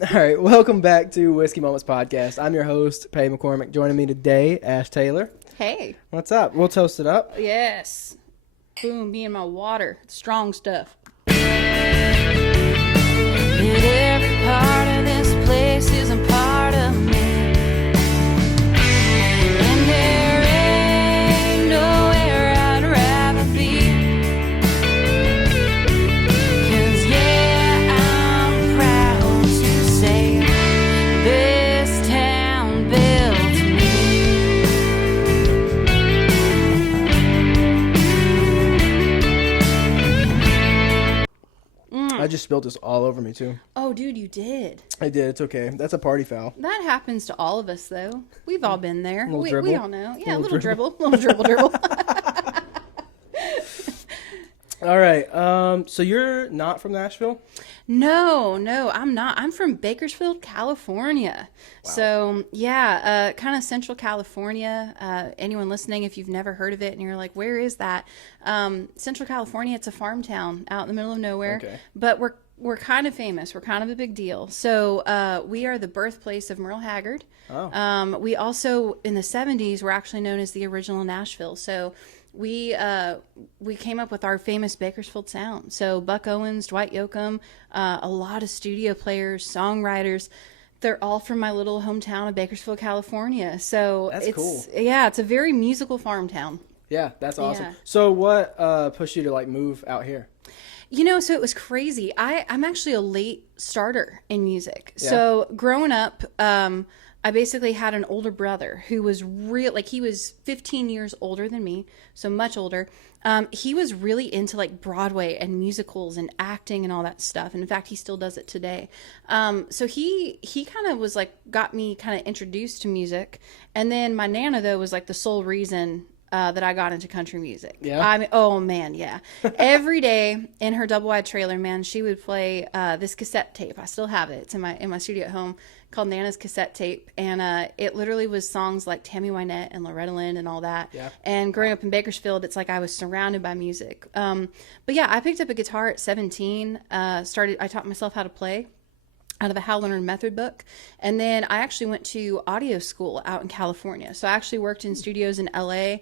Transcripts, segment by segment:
All right, welcome back to Whiskey Moments Podcast. I'm your host, Patty McCormick. Joining me today, Ash Taylor. Hey. What's up? We'll toast it up. Yes. Boom, me and my water. Strong stuff. Every part of this place is a part of me. And there ain't nowhere I'd rather be. 'Cause yeah, I'm proud to say this town built me. I just spilled this all over me, too. Oh, dude, you did. I did. It's okay. That's a party foul. That happens to all of us, though. We've all been there. Little We dribble? all know. Yeah, Little little dribble. Little dribble. All right. So you're not from Nashville? No, I'm not. I'm from Bakersfield, California. Wow. So, yeah, kind of Central California. Anyone listening, if you've never heard of it and you're like, where is that? Central California, it's a farm town out in the middle of nowhere. Okay. But we're kind of famous. We're kind of a big deal. So, we are the birthplace of Merle Haggard. Oh. We also, in the 70s, were actually known as the original Nashville. So, we came up with our famous Bakersfield sound. So Buck Owens, Dwight Yoakam, a lot of studio players, songwriters, they're all from my little hometown of Bakersfield, California. So That's it's cool. Yeah, it's a very musical farm town. Yeah, that's awesome. Yeah. So what pushed you to like move out here? So it was crazy. I'm actually a late starter in music. Yeah. So growing up, I basically had an older brother who was he was 15 years older than me, so much older. He was really into like Broadway and musicals and acting and all that stuff. And in fact, he still does it today. So he kind of was like, got me kind of introduced to music. And then my Nana, though, was like the sole reason that I got into country music. Yeah. I mean, oh man, yeah. Every day in her double wide trailer, man, she would play this cassette tape. I still have it. It's in my studio at home, called Nana's cassette tape, and it literally was songs like Tammy Wynette and Loretta Lynn and all that. Yeah. And growing up in Bakersfield, it's like I was surrounded by music. But yeah, I picked up a guitar at 17. I taught myself how to play out of a How to Learn Method book. And then I actually went to audio school out in California. So I actually worked in studios in LA.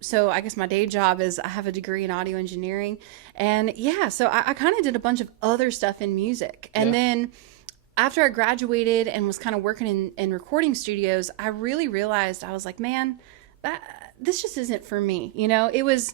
So I guess my day job is I have a degree in audio engineering. And yeah, so I kind of did a bunch of other stuff in music. And then after I graduated and was kind of working in recording studios, I really realized, I was like, man, this just isn't for me. It was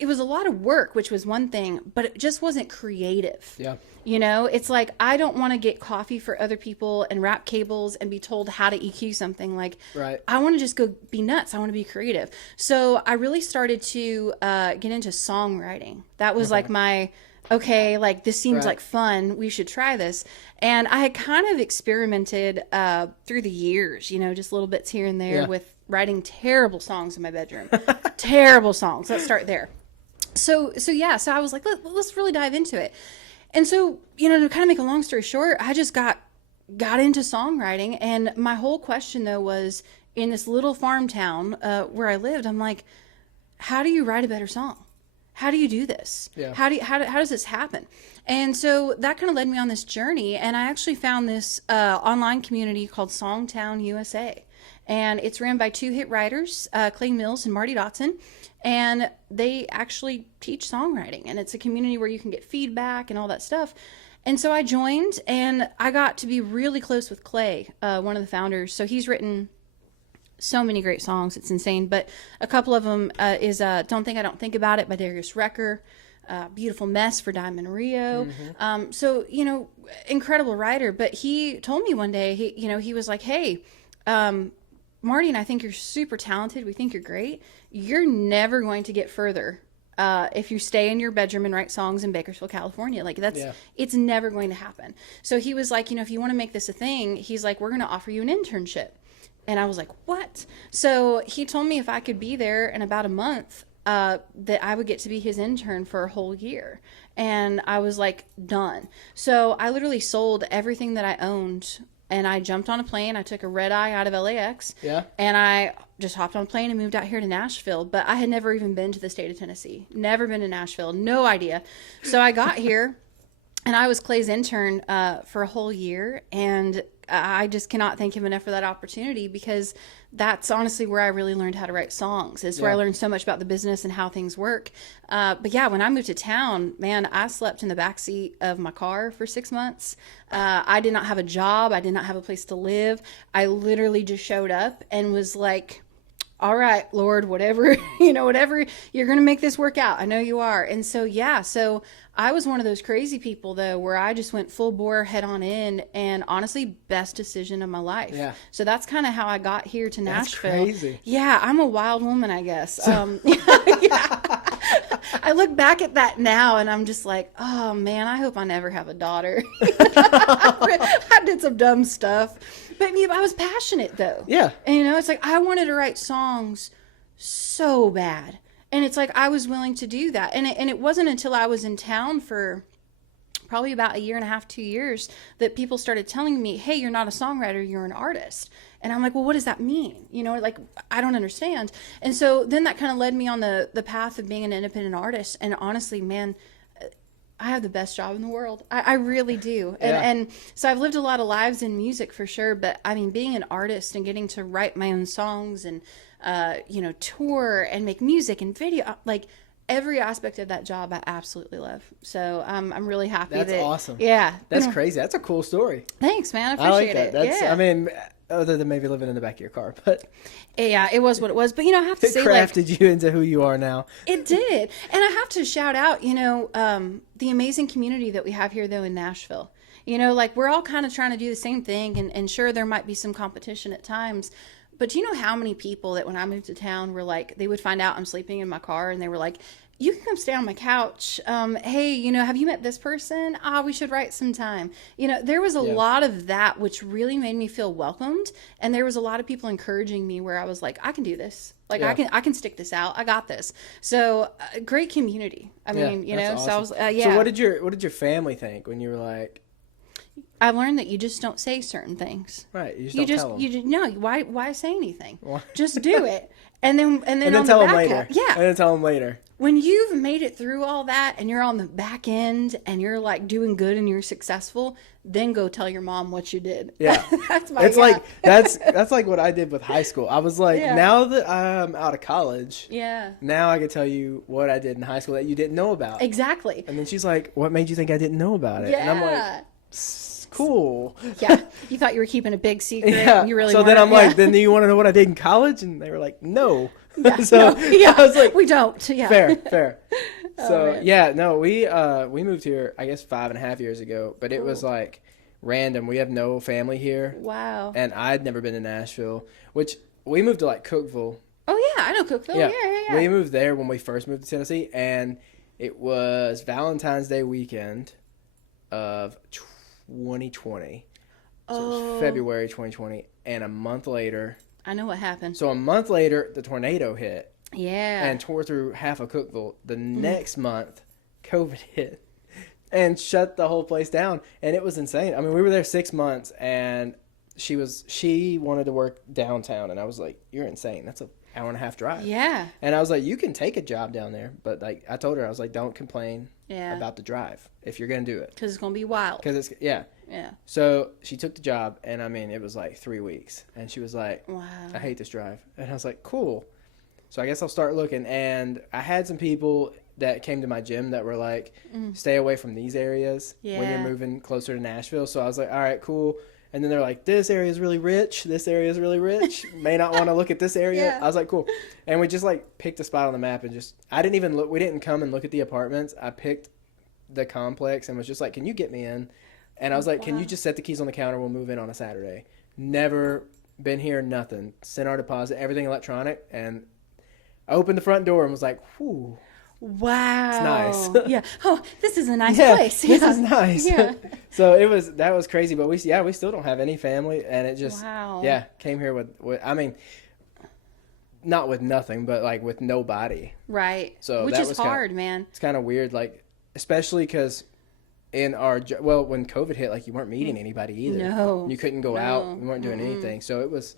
a lot of work, which was one thing, but it just wasn't creative. Yeah. It's like, I don't want to get coffee for other people and wrap cables and be told how to EQ something. Like, Right. I want to just go be nuts. I want to be creative. So I really started to get into songwriting. That was like like, this seems Right. like fun. We should try this. And I had kind of experimented through the years, just little bits here and there with writing terrible songs in my bedroom. Terrible songs. Let's start there. So I was like, let's really dive into it. And so, to kind of make a long story short, I just got into songwriting. And my whole question, though, was in this little farm town where I lived, I'm like, how do you write a better song? How do you do this? Yeah. How does this happen? And so that kind of led me on this journey. And I actually found this online community called Songtown USA. And it's ran by two hit writers, Clay Mills and Marty Dotson. And they actually teach songwriting. And it's a community where you can get feedback and all that stuff. And so I joined, and I got to be really close with Clay, one of the founders. So he's written so many great songs. It's insane. But a couple of them is Don't Think I Don't Think About It by Darius Rucker. Beautiful Mess for Diamond Rio. Mm-hmm. So, incredible writer. But he told me one day, he was like, hey, Marty and I think you're super talented. We think you're great. You're never going to get further if you stay in your bedroom and write songs in Bakersfield, California. Like, it's never going to happen. So he was like, if you want to make this a thing, he's like, we're going to offer you an internship. And I was like, what? So he told me if I could be there in about a month, that I would get to be his intern for a whole year. And I was like, done. So I literally sold everything that I owned, and I jumped on a plane. I took a red eye out of LAX. Yeah. And I just hopped on a plane and moved out here to Nashville. But I had never even been to the state of Tennessee. Never been to Nashville. No idea. So I got here. And I was Clay's intern for a whole year, and I just cannot thank him enough for that opportunity, because that's honestly where I really learned how to write songs. It's where I learned so much about the business and how things work. But yeah, when I moved to town, man, I slept in the backseat of my car for 6 months. I did not have a job. I did not have a place to live. I literally just showed up and was like, all right, Lord, whatever, whatever, you're going to make this work out. I know you are. And so, yeah, so I was one of those crazy people, though, where I just went full bore, head on in, and honestly, best decision of my life. Yeah. So that's kind of how I got here to Nashville. That's crazy. Yeah, I'm a wild woman, I guess. Yeah. I look back at that now, and I'm just like, oh, man, I hope I never have a daughter. I did some dumb stuff. But I was passionate, though. Yeah. And, it's like I wanted to write songs so bad. And it's like I was willing to do that. And it wasn't until I was in town for probably about 1.5 years, 2 years, that people started telling me, hey, you're not a songwriter, you're an artist. And I'm like, well, what does that mean? I don't understand. And so then that kind of led me on the path of being an independent artist. And honestly, man, I have the best job in the world. I really do. And so I've lived a lot of lives in music for sure. But I mean, being an artist and getting to write my own songs and, tour and make music and video, like every aspect of that job, I absolutely love. So I'm really happy. That's awesome. Yeah. That's crazy. That's a cool story. Thanks, man. I I like appreciate that. it. That's, yeah. I mean, other than maybe living in the back of your car, but Yeah, it was what it was. But, I have to it say, crafted you into who you are now. It did. And I have to shout out, the amazing community that we have here, though, in Nashville. We're all kind of trying to do the same thing. And sure, there might be some competition at times. But do you know how many people that when I moved to town were like, they would find out I'm sleeping in my car and they were like, you can come stay on my couch. Hey, have you met this person? We should write sometime. There was a lot of that, which really made me feel welcomed. And there was a lot of people encouraging me where I was like, I can do this. I can stick this out. I got this. So great community. I mean, that's so I awesome. was, So what did your family think when you were like, I've learned that you just don't say certain things. right? You just don't tell them. No. Why say anything? Why? Just do it, and then And then on tell the them back later. end, yeah. And then tell them later. When you've made it through all that, and you're on the back end, and you're like doing good, and you're successful, then go tell your mom what you did. Yeah, that's like what I did with high school. I was like, now that I'm out of college, now I can tell you what I did in high school that you didn't know about. Exactly. And then she's like, what made you think I didn't know about it? And I'm like, cool. Yeah, you thought you were keeping a big secret. Yeah. You really so weren't. then I'm like, then do you want to know what I did in college? And they were like, no. Yeah, so I was like, we don't. Yeah. Fair. Oh, So man. we moved here, I guess 5.5 years ago, but it was like random. We have no family here. Wow. And I'd never been to Nashville, which we moved to like Cookeville. Oh yeah, I know Cookeville. Yeah. We moved there when we first moved to Tennessee, and it was Valentine's Day weekend of 2020. So it was February 2020, and a month later. I know what happened. So a month later, the tornado hit. Yeah. And tore through half of Cookeville. The next month, COVID hit and shut the whole place down. And it was insane. I mean, we were there 6 months, and she wanted to work downtown, and I was like, you're insane. That's an 1.5-hour drive. Yeah. And I was like, you can take a job down there, but like I told her, I was like, don't complain about the drive if you're gonna do it, because it's gonna be wild. because it's yeah. So she took the job, and I mean, it was like 3 weeks, and she was like, wow, I hate this drive. And I was like, cool. So I guess I'll start looking. And I had some people that came to my gym that were like, stay away from these areas when you're moving closer to Nashville. So I was like, all right, cool. And then they're like, this area is really rich. This area is really rich. May not want to look at this area. I was like, cool. And we just like picked a spot on the map and I didn't even look. We didn't come and look at the apartments. I picked the complex and was just like, can you get me in? And I was like, can you just set the keys on the counter? We'll move in on a Saturday. Never been here, nothing. Sent our deposit, everything electronic. And I opened the front door and was like, whew. Wow. It's nice. Yeah. Oh, this is a nice place. This is nice. Yeah. So that was crazy, but we still don't have any family, and it just came here with I mean, not with nothing, but like with nobody. Right. So which that is was hard, man. It's kind of weird, like especially because in when COVID hit, like you weren't meeting anybody either. No. You couldn't go out. You weren't doing anything. So it was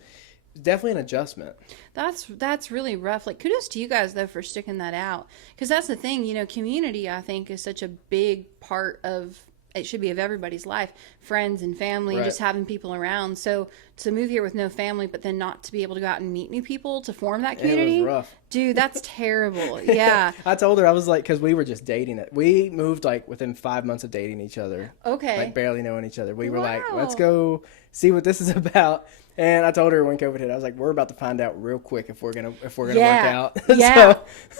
definitely an adjustment. That's really rough. Like, kudos to you guys though for sticking that out, because that's the thing, community I think is such a big part of it should be of everybody's life, friends and family, Right. just having people around. So to move here with no family, but then not to be able to go out and meet new people to form that community. It was rough. Dude, that's terrible. Yeah. I told her, I was like, because we were just dating it. We moved like within 5 months of dating each other. Okay. Like barely knowing each other. We were like, Wow. let's go see what this is about. And I told her when COVID hit, I was like, we're about to find out real quick if we're gonna Yeah. work out. Yeah.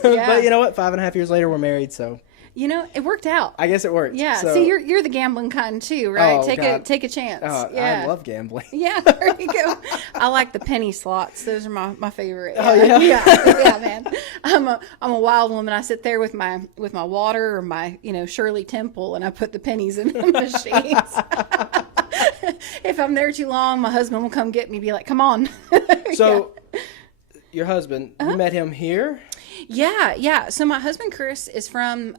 Yeah. But you know what? 5.5 years later, we're married. So You know, it worked out. I guess it worked. Yeah. So, See, you're the gambling kind too, right? Oh, God. Take a chance. I love gambling. Yeah, there you go. I like the penny slots. Those are my favorite. Oh, yeah? Yeah, man. I'm a wild woman. I sit there with my water or my Shirley Temple, and I put the pennies in the machines. If I'm there too long, my husband will come get me. Be like, come on. So your husband, you met him here? Yeah. So my husband Chris is from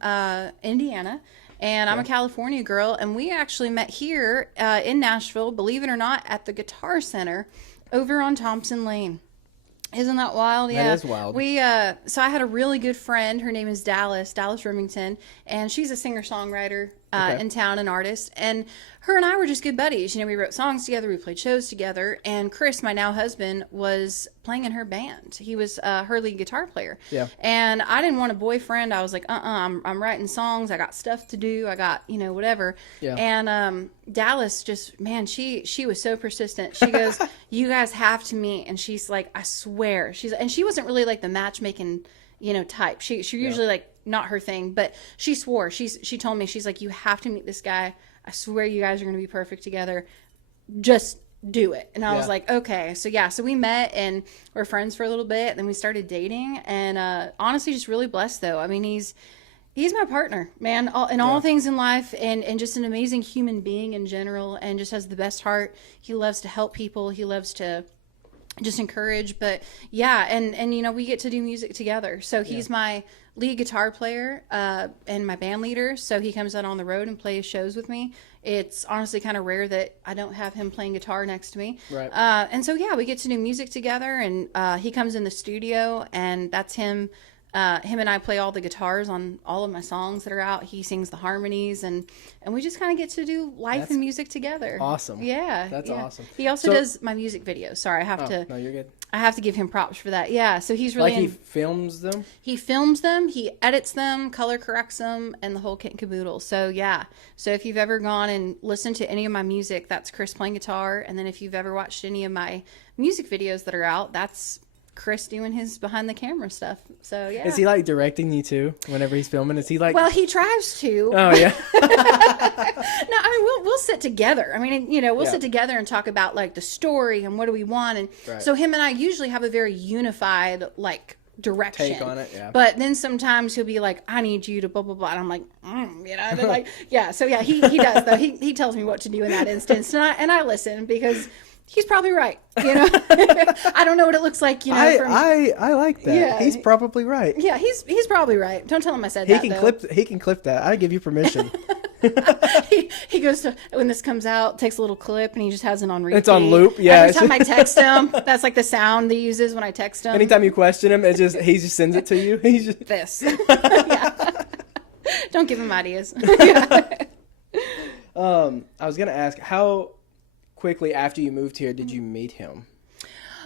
Indiana, and I'm a California girl, and we actually met here in Nashville, believe it or not, at the Guitar Center over on Thompson Lane. Isn't that wild? Yeah, That is wild. So I had a really good friend. Her name is Dallas Remington, and she's a singer-songwriter in town, an artist. And her and I were just good buddies. We wrote songs together, we played shows together. And Chris, my now husband, was playing in her band. He was her lead guitar player. Yeah. And I didn't want a boyfriend. I was like, I'm writing songs. I got stuff to do. I got whatever. Yeah. And Dallas just, man, she was so persistent. She goes, you guys have to meet. And she's like, I swear. And she wasn't really like the matchmaking, type. She usually like not her thing, but she swore. She told me, she's like, you have to meet this guy. I swear you guys are going to be perfect together. Just do it. And I was like, okay. So we met and we're friends for a little bit. Then we started dating, and honestly, just really blessed though. I mean, he's my partner, man, all things in life, and just an amazing human being in general, and just has the best heart. He loves to help people. He loves to just encourage. But yeah, and we get to do music together. So he's my lead guitar player and my band leader. So he comes out on the road and plays shows with me. It's honestly kind of rare that I don't have him playing guitar next to me. Right. And so we get to do music together, and he comes in the studio, and that's him. Him and I play all the guitars on all of my songs that are out. He sings the harmonies, and we just kind of get to do life and music together. Awesome. Yeah. That's awesome. He also does my music videos. Sorry, No, you're good. I have to give him props for that. Yeah. So he's really Like he films them? He films them, he edits them, color corrects them, and the whole kit and caboodle. So yeah. So if you've ever gone and listened to any of my music, that's Chris playing guitar. And then if you've ever watched any of my music videos that are out, that's Chris doing his behind the camera stuff. So yeah. Is he like directing you too whenever he's filming? Is he like? Well, he tries to. Oh yeah. No, I mean we'll sit together. I mean, we'll sit together and talk about like the story and what do we want, and so him and I usually have a very unified like direction Take on it, yeah. But then sometimes he'll be like, I need you to blah blah blah, and I'm like, and then like yeah. So yeah, he does though. He tells me what to do in that instance, and I listen because he's probably right. I don't know what it looks like. I like that. Yeah. He's probably right. Yeah, he's probably right. Don't tell him I said that. He can clip that. I give you permission. he goes to, when this comes out, takes a little clip, and he just has it on repeat. It's on loop. Yeah. Every time I text him, that's like the sound he uses when I text him. Anytime you question him, he just sends it to you. He's just this. Yeah. Don't give him ideas. Yeah. I was gonna ask, how quickly after you moved here did you meet him?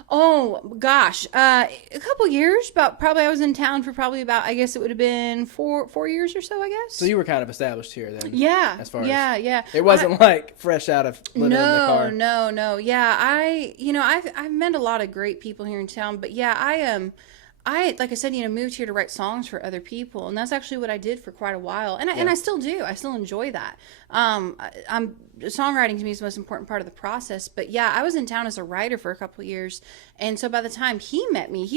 Oh gosh, a couple years. But probably I was in town for probably about, I guess it would have been four years or so, I guess. So you were kind of established here then. Yeah. As far as yeah. It wasn't like fresh out of living in the car. No. Yeah, I've met a lot of great people here in town, but yeah, I like I said, moved here to write songs for other people, and that's actually what I did for quite a while, and I still do. I still enjoy that. Songwriting to me is the most important part of the process. But yeah, I was in town as a writer for a couple of years, and so by the time he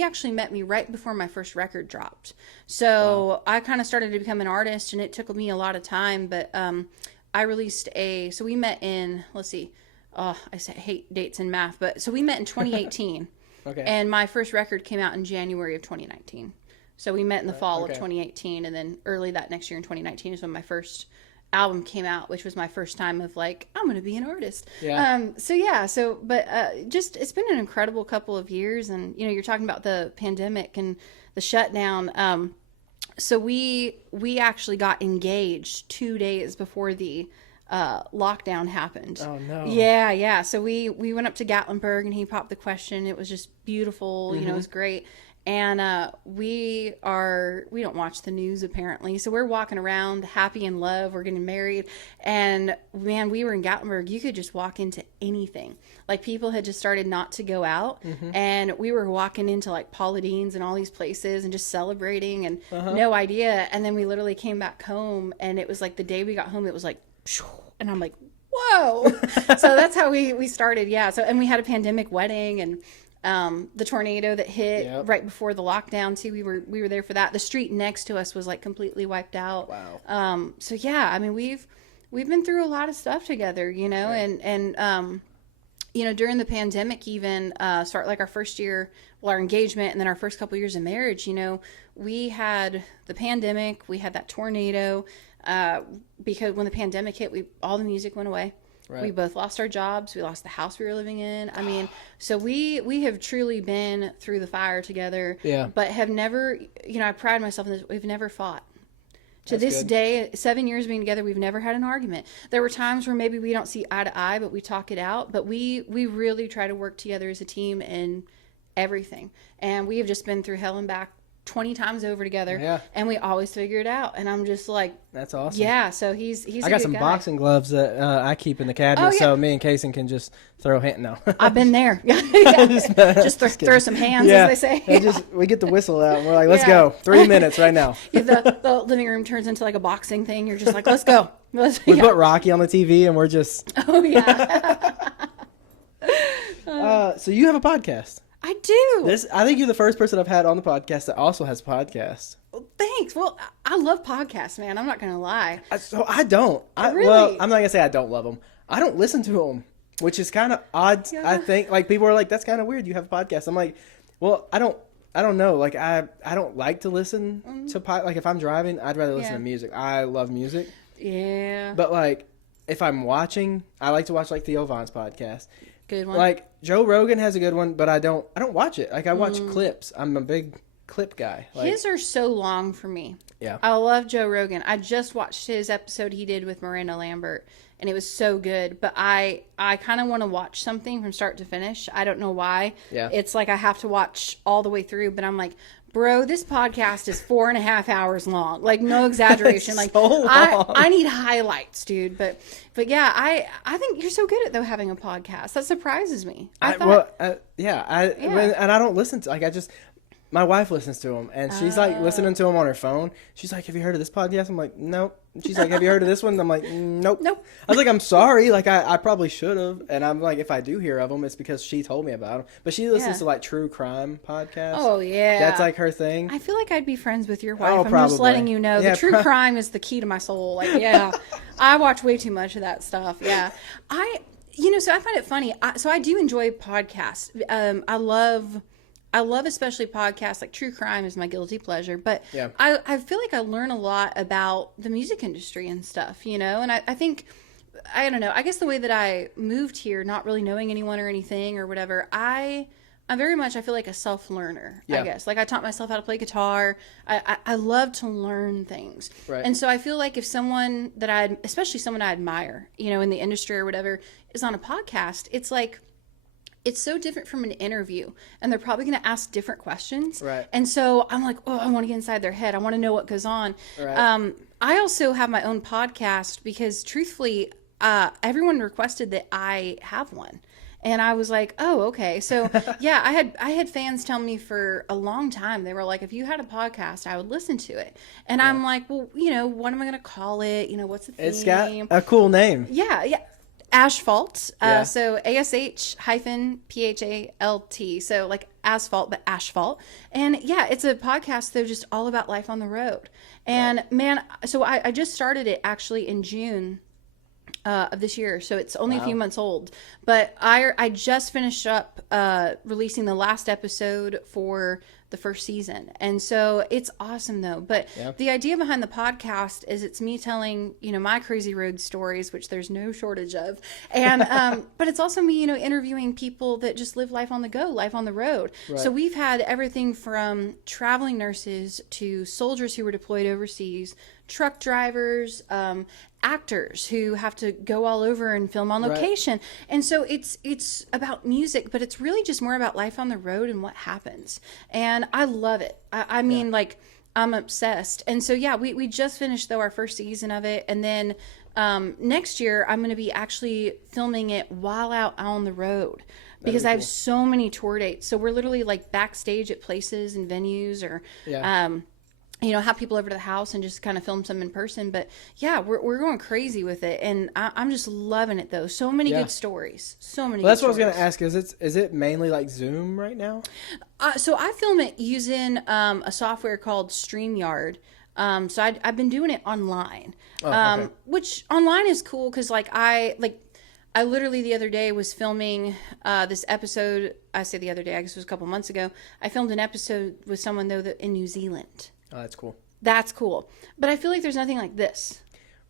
actually met me right before my first record dropped. So I kind of started to become an artist, and it took me a lot of time. But I released so we met in, let's see, I hate dates and math, but so we met in 2018. Okay. And my first record came out in January of 2019. So we met in the fall of 2018, and then early that next year in 2019 is when my first album came out, which was my first time of like, I'm going to be an artist. Yeah. Just, it's been an incredible couple of years. And, you're talking about the pandemic and the shutdown. So we actually got engaged 2 days before the lockdown happened. Oh no. Yeah. So we went up to Gatlinburg and he popped the question. It was just beautiful. You know, it was great. And we don't watch the news apparently. So we're walking around happy in love. We're getting married. And man, we were in Gatlinburg. You could just walk into anything. Like people had just started not to go out. And we were walking into like Paula Deen's and all these places and just celebrating and no idea. And then we literally came back home and it was like the day we got home, it was like, and I'm like, whoa. So that's how we started. Yeah. So, and we had a pandemic wedding and the tornado that hit right before the lockdown too. We were there for that. The street next to us was like completely wiped out. Wow. So yeah, I mean, we've been through a lot of stuff together, you know, and you know, during the pandemic, even start like our first year, well, our engagement, and then our first couple years of marriage, you know, we had the pandemic, we had that tornado, because when the pandemic hit, all the music went away. Right. We both lost our jobs. We lost the house we were living in. I mean, so we have truly been through the fire together. Yeah. But have never, you know, I pride myself in this. We've never fought. To this day, 7 years being together, we've never had an argument. There were times where maybe we don't see eye to eye, but we talk it out. But we really try to work together as a team in everything. And we have just been through hell and back 20 times over together, and we always figure it out. And I'm just like, that's awesome. Yeah, so he's I got some boxing gloves that I keep in the cabinet, so me and Kason can just throw hand. No, I've been there. just throw some hands, as they say. We get the whistle out and we're like, let's go. 3 minutes right now. The living room turns into like a boxing thing. You're just like, let's go. We put Rocky on the TV and we're just so you have a podcast. I do. I think you're the first person I've had on the podcast that also has a podcast. Well, thanks. Well, I love podcasts, man. I'm not going to lie. So I don't. Really? Well, I'm not going to say I don't love them. I don't listen to them, which is kind of odd. Yeah. I think like people are like, that's kind of weird. You have a podcast. I'm like, well, I don't know. Like I don't like to listen to like if I'm driving, I'd rather listen to music. I love music. Yeah. But like if I'm watching, I like to watch like Theo Von's podcast. Good one. Like Joe Rogan has a good one, but I don't watch it. Like I watch clips. I'm a big clip guy. Like, his are so long for me. Yeah. I love Joe Rogan. I just watched his episode he did with Miranda Lambert, and it was so good. But I kind of want to watch something from start to finish. I don't know why. Yeah. It's like I have to watch all the way through, but I'm like, bro, this podcast is 4.5 hours long. Like, no exaggeration. Like, so long. I need highlights, dude. But yeah, I think you're so good at having a podcast. That surprises me. And I don't listen to, like, my wife listens to them, and she's like listening to them on her phone. She's like, have you heard of this podcast? I'm like, nope. She's like, have you heard of this one? I'm like, nope. I was like, I'm sorry. Like, I probably should have. And I'm like, if I do hear of them, it's because she told me about them. But she listens to like true crime podcasts. Oh, yeah. That's like her thing. I feel like I'd be friends with your wife. I'm just letting you know. The true crime is the key to my soul. Like, yeah. I watch way too much of that stuff. Yeah. So I find it funny. So I do enjoy podcasts. I love especially podcasts. Like true crime is my guilty pleasure, but I feel like I learn a lot about the music industry and stuff, you know, and I think, I don't know, I guess the way that I moved here, not really knowing anyone or anything or whatever, I'm very much, I feel like a self-learner, I guess. Like I taught myself how to play guitar. I love to learn things. Right. And so I feel like if someone especially someone I admire, you know, in the industry or whatever, is on a podcast, it's like, it's so different from an interview, and they're probably going to ask different questions. Right. And so I'm like, oh, I want to get inside their head. I want to know what goes on. Right. I also have my own podcast because truthfully, everyone requested that I have one. And I was like, oh, okay. So yeah, I had fans tell me for a long time. They were like, if you had a podcast, I would listen to it. And I'm like, well, you know, what am I going to call it? You know, what's the theme? It's got a cool name. Yeah. Asphalt. So ASH-PHALT. So like asphalt, but asphalt. And yeah, it's a podcast though, just all about life on the road. And man, so I just started it actually in June of this year. So it's only a few months old, but I just finished up releasing the last episode for the first season. And so it's awesome though. But the idea behind the podcast is it's me telling, you know, my crazy road stories, which there's no shortage of. And, but it's also me, you know, interviewing people that just live life on the go, life on the road. Right. So we've had everything from traveling nurses to soldiers who were deployed overseas truck drivers, actors who have to go all over and film on location. Right. And so it's about music, but it's really just more about life on the road and what happens. And I love it. I mean, like, I'm obsessed. And so, yeah, we just finished, though, our first season of it. And then next year, I'm going to be actually filming it while out on the road. Because I have so many tour dates. So we're literally like backstage at places and venues, or, have people over to the house and just kind of film some in person. But yeah, we're going crazy with it. And I'm just loving it, though. So many good stories. So many good stories. That's what I was going to ask. Is it mainly like Zoom right now? So I film it using a software called StreamYard. So I've been doing it online, which online is cool because I literally the other day was filming this episode. I say the other day, I guess it was a couple months ago. I filmed an episode with someone, though, in New Zealand. Oh, that's cool. That's cool. But I feel like there's nothing like this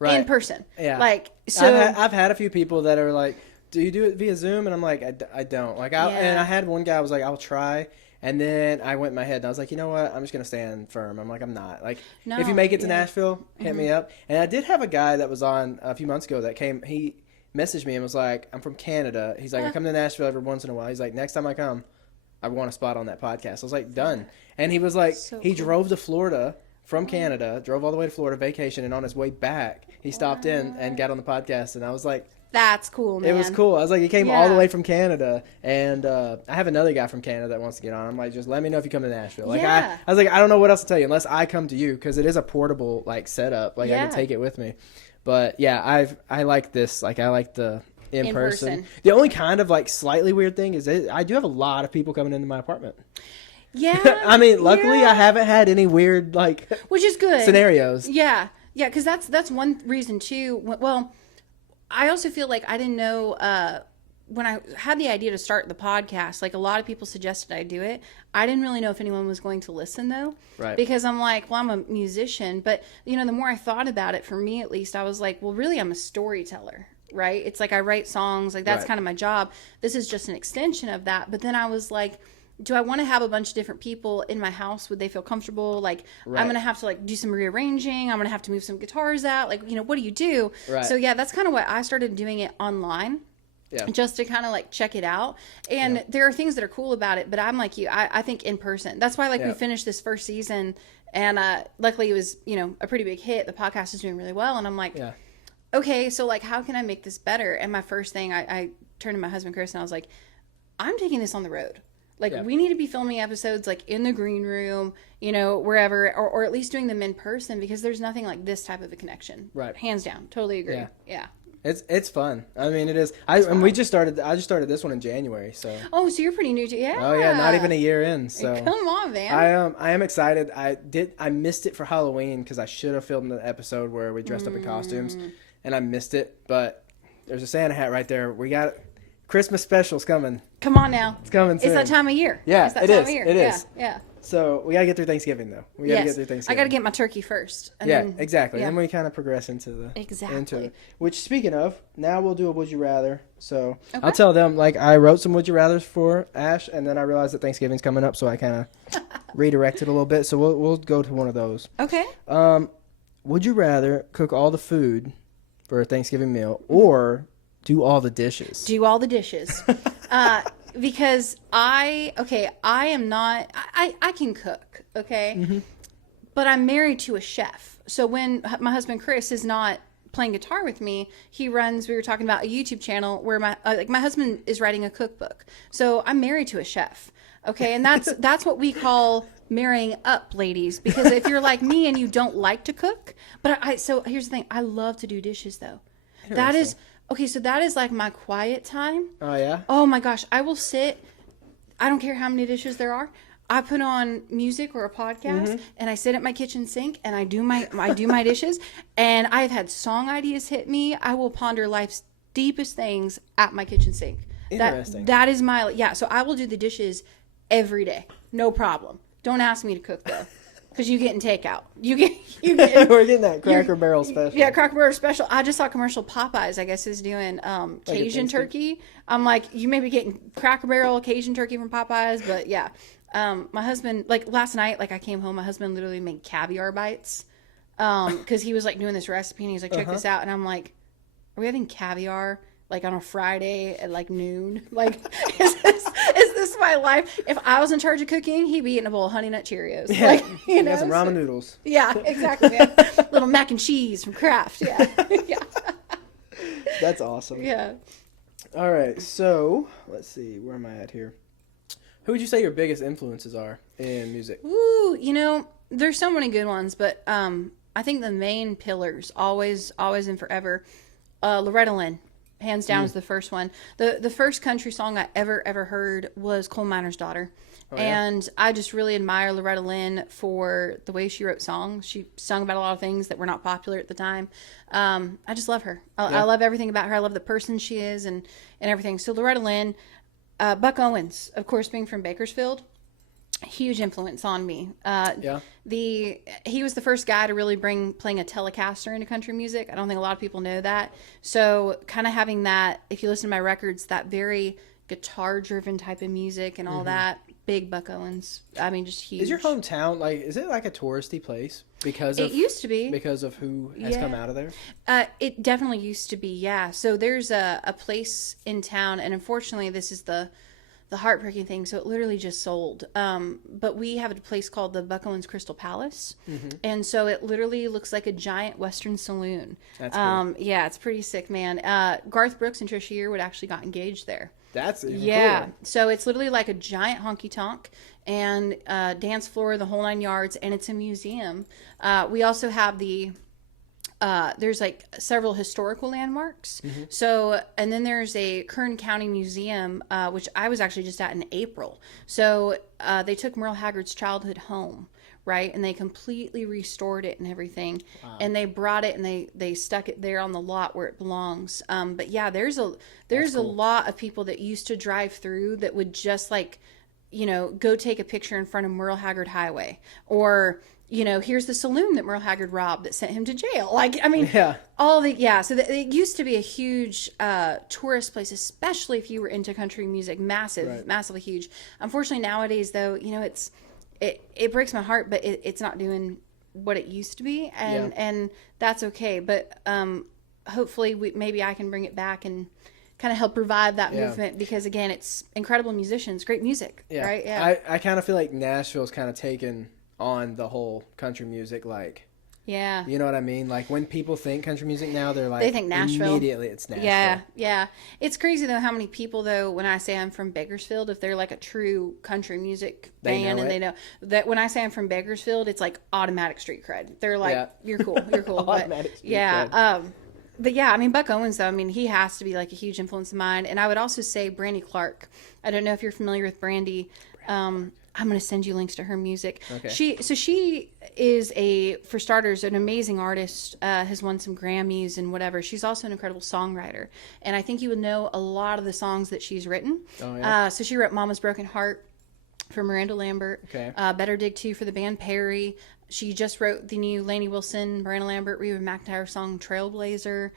in person. Yeah. Like, so I've had a few people that are like, do you do it via Zoom? And I'm like, I don't. Like, and I had one guy, I was like, I'll try. And then I went in my head and I was like, you know what? I'm just going to stand firm. I'm like, I'm not. Like, if you make it to Nashville, hit me up. And I did have a guy that was on a few months ago that came, he messaged me and was like, I'm from Canada. He's like, I come to Nashville every once in a while. He's like, next time I come, I want a spot on that podcast. I was like, done. And he was like, he drove to Florida from Canada, drove all the way to Florida, vacation, and on his way back, he stopped in and got on the podcast. And I was like, that's cool, man. It was cool. I was like, he came all the way from Canada. And I have another guy from Canada that wants to get on. I'm like, just let me know if you come to Nashville. Like, I was like, I don't know what else to tell you unless I come to you, because it is a portable like setup. Like, I can take it with me. But yeah, I like this. Like, I like the in person. The only kind of like slightly weird thing is that I do have a lot of people coming into my apartment. Yeah. I mean, luckily I haven't had any weird like, which is good, scenarios. Yeah. Yeah. Cause that's one reason too. Well, I also feel like I didn't know, when I had the idea to start the podcast, like a lot of people suggested I do it. I didn't really know if anyone was going to listen, though. Right. Because I'm like, well, I'm a musician. But, the more I thought about it, for me at least, I was like, well, really, I'm a storyteller, right? It's like I write songs. Like, that's kind of my job. This is just an extension of that. But then I was like, do I want to have a bunch of different people in my house? Would they feel comfortable? Like, I'm going to have to, like, do some rearranging. I'm going to have to move some guitars out. Like, what do you do? Right. So, yeah, that's kind of why I started doing it online. Yeah. Just to kind of like check it out. And there are things that are cool about it, but I'm like you, I think in person. That's why we finished this first season, and luckily it was, a pretty big hit. The podcast is doing really well, and I'm like, okay, so like how can I make this better? And my first thing, I turned to my husband Chris and I was like, I'm taking this on the road. Like we need to be filming episodes like in the green room, wherever, or at least doing them in person, because there's nothing like this type of a connection. Right. Hands down. Totally agree. Yeah. It's fun. I mean, it is. I just started this one in January. So. Oh, so you're pretty new to Oh yeah, not even a year in. So. Come on, man. I am excited. I missed it for Halloween because I should have filmed an episode where we dressed up in costumes, and I missed it. But there's a Santa hat right there. We got Christmas specials coming. Come on now. It's coming soon. It's that time of year. Yeah, it is. It is. Yeah. So we gotta get through Thanksgiving, though. We gotta get through Thanksgiving. I gotta get my turkey first. And then, exactly. And then we kind of progress into the into it. Which, speaking of, now we'll do a Would You Rather. So I'll tell them, like, I wrote some Would You Rathers for Ash, and then I realized that Thanksgiving's coming up, so I kind of redirected a little bit. So we'll go to one of those. Okay. Would you rather cook all the food for a Thanksgiving meal or do all the dishes? Do all the dishes. Because I am not, I can cook, okay? Mm-hmm. But I'm married to a chef. So when my husband Chris is not playing guitar with me, we were talking about a YouTube channel where my husband is writing a cookbook. So I'm married to a chef, okay? And that's what we call marrying up, ladies. Because if you're like me and you don't like to cook, so here's the thing, I love to do dishes, though. That is... Okay, so that is like my quiet time. Oh, yeah? Oh, my gosh. I will sit. I don't care how many dishes there are. I put on music or a podcast, and I sit at my kitchen sink, and I do my dishes. And I've had song ideas hit me. I will ponder life's deepest things at my kitchen sink. Interesting. That is so I will do the dishes every day. No problem. Don't ask me to cook, though. Because you getting takeout. You get We're getting that Cracker Barrel special. Yeah, Cracker Barrel special. I just saw a commercial. Popeyes, I guess, is doing Cajun turkey. I'm like, you may be getting Cracker Barrel Cajun turkey from Popeyes, but yeah. My husband, like last night, like I came home, my husband literally made caviar bites. because he was like doing this recipe and he's like, check this out. And I'm like, are we having caviar like on a Friday at like noon? Like, is this my life? If I was in charge of cooking, he'd be eating a bowl of Honey Nut Cheerios. Yeah, like, you know, got some ramen noodles. Yeah, exactly. Yeah. Little mac and cheese from Kraft. Yeah. Yeah. That's awesome. Yeah. All right, so let's see, where am I at here? Who would you say your biggest influences are in music? Ooh, you know, there's so many good ones, but I think the main pillars, always and forever, Loretta Lynn, hands down, is the first one. The first country song I ever heard was Coal Miner's Daughter. Oh, yeah? And I just really admire Loretta Lynn for the way she wrote songs. She sung about a lot of things that were not popular at the time. I just love her. I love everything about her. I love the person she is and everything. So Loretta Lynn, Buck Owens, of course, being from Bakersfield, huge influence on me. He was the first guy to really bring playing a Telecaster into country music. I don't think a lot of people know that. So kind of having that, if you listen to my records, that very guitar driven type of music and all that. Big Buck Owens. I mean, just huge. Is your hometown is it like a touristy place it used to be because of who has come out of there? It definitely used to be. Yeah. So there's a place in town, and unfortunately, this is the heartbreaking thing. So it literally just sold. But we have a place called the Buck Owens Crystal Palace, and so it literally looks like a giant Western saloon. That's cool. Yeah, it's pretty sick, man. Garth Brooks and Trisha Yearwood actually got engaged there. That's even cooler. So it's literally like a giant honky tonk and dance floor, the whole 9 yards, and it's a museum. We also have there's like several historical landmarks. So, and then there's a Kern County Museum, which I was actually just at in April. So they took Merle Haggard's childhood home, right? And they completely restored it and everything. Wow. And they brought it and they stuck it there on the lot where it belongs. But yeah, there's a lot of people that used to drive through that would just like, you know, go take a picture in front of Merle Haggard Highway, or, you know, here's the saloon that Merle Haggard robbed that sent him to jail. Like, I mean, So it used to be a huge tourist place, especially if you were into country music. Massively huge. Unfortunately, nowadays, though, you know, it breaks my heart, but it's not doing what it used to be, and that's okay. But hopefully, maybe I can bring it back and kind of help revive that movement, because again, it's incredible musicians, great music, right? Yeah. I kind of feel like Nashville's kind of taken on the whole country music, like, you know what I mean? Like, when people think country music now, they're like, they think Nashville. Immediately it's Nashville. Yeah. It's crazy though how many people though, when I say I'm from Bakersfield, if they're like a true country music fan and they know that when I say I'm from Bakersfield, it's like automatic street cred. They're like, you're cool. Automatic street cred. But yeah, I mean, Buck Owens though, I mean, he has to be like a huge influence of mine. And I would also say Brandy Clark. I don't know if you're familiar with Brandy. I'm going to send you links to her music. Okay. She is for starters, an amazing artist, has won some Grammys and whatever. She's also an incredible songwriter. And I think you would know a lot of the songs that she's written. Oh, yeah. So she wrote Mama's Broken Heart for Miranda Lambert. Okay. Better Dig 2 for the band Perry. She just wrote the new Lainey Wilson, Miranda Lambert, Reba McEntire song Trailblazer.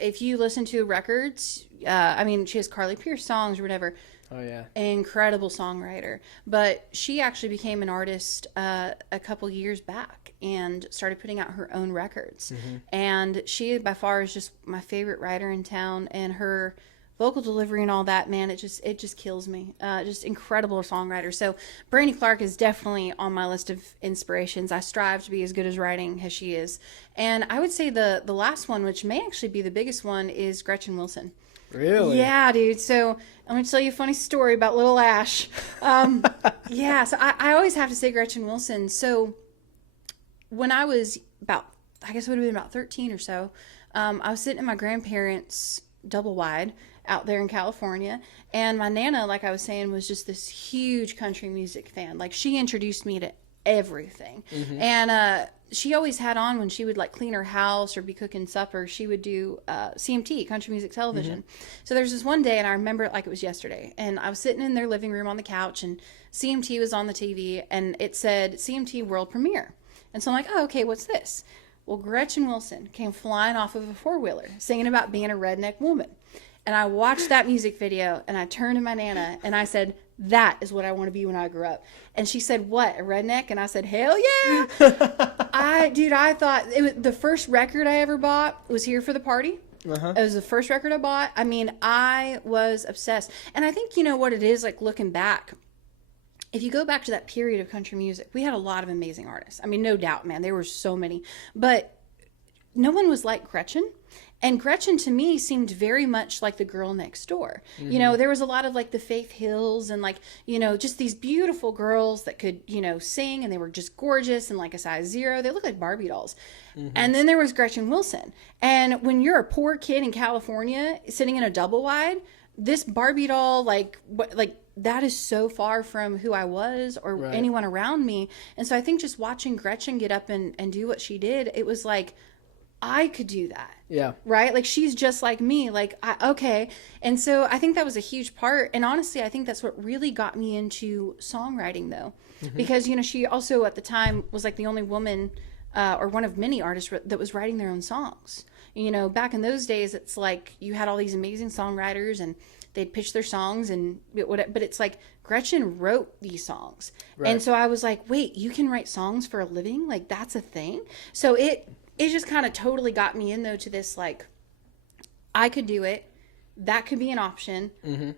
If you listen to records, I mean, she has Carly Pearce songs or whatever. Oh, yeah. Incredible songwriter. But she actually became an artist a couple years back and started putting out her own records. And she, by far, is just my favorite writer in town. And her vocal delivery and all that, man, it just kills me. Just incredible songwriter. So Brandy Clark is definitely on my list of inspirations. I strive to be as good as writing as she is. And I would say the last one, which may actually be the biggest one, is Gretchen Wilson. Really? Yeah, dude. So I'm going to tell you a funny story about little Ash. So I always have to say Gretchen Wilson. So when I was I guess it would have been about 13 or so, I was sitting in my grandparents' double wide out there in California. And my Nana, like I was saying, was just this huge country music fan. Like, she introduced me to everything. And she always had on, when she would like clean her house or be cooking supper, she would do CMT, country music television. So there's this one day, and I remember it like it was yesterday, and I was sitting in their living room on the couch, and CMT was on the TV, and it said CMT World Premiere. And so I'm like, oh, okay, what's this? Well, Gretchen Wilson came flying off of a four-wheeler singing about being a redneck woman. And I watched that music video, and I turned to my Nana, and I said, that is what I want to be when I grow up. And she said, what, a redneck? And I said, hell yeah. I thought it was the first record I ever bought was Here for the Party. Uh-huh. It was the first record I bought. I mean, I was obsessed. And I think, you know what it is, like looking back, if you go back to that period of country music, we had a lot of amazing artists. I mean, no doubt, man, there were so many. But no one was like Gretchen. And Gretchen, to me, seemed very much like the girl next door. Mm-hmm. You know, there was a lot of, like, the Faith Hills and, like, you know, just these beautiful girls that could, you know, sing, and they were just gorgeous and, like, a size 0. They looked like Barbie dolls. Mm-hmm. And then there was Gretchen Wilson. And when you're a poor kid in California sitting in a double wide, this Barbie doll, like, that is so far from who I was or anyone around me. And so I think just watching Gretchen get up and do what she did, it was like, I could do that. Yeah. Right? Like, she's just like me. Like, okay. And so I think that was a huge part. And honestly, I think that's what really got me into songwriting, though. Mm-hmm. Because, you know, she also at the time was like the only woman or one of many artists that was writing their own songs. You know, back in those days, it's like you had all these amazing songwriters and they'd pitch their songs but it's like Gretchen wrote these songs. Right. And so I was like, wait, you can write songs for a living? Like, that's a thing? So it just kind of totally got me in, though, to this, like, I could do it. That could be an option. Mm-hmm.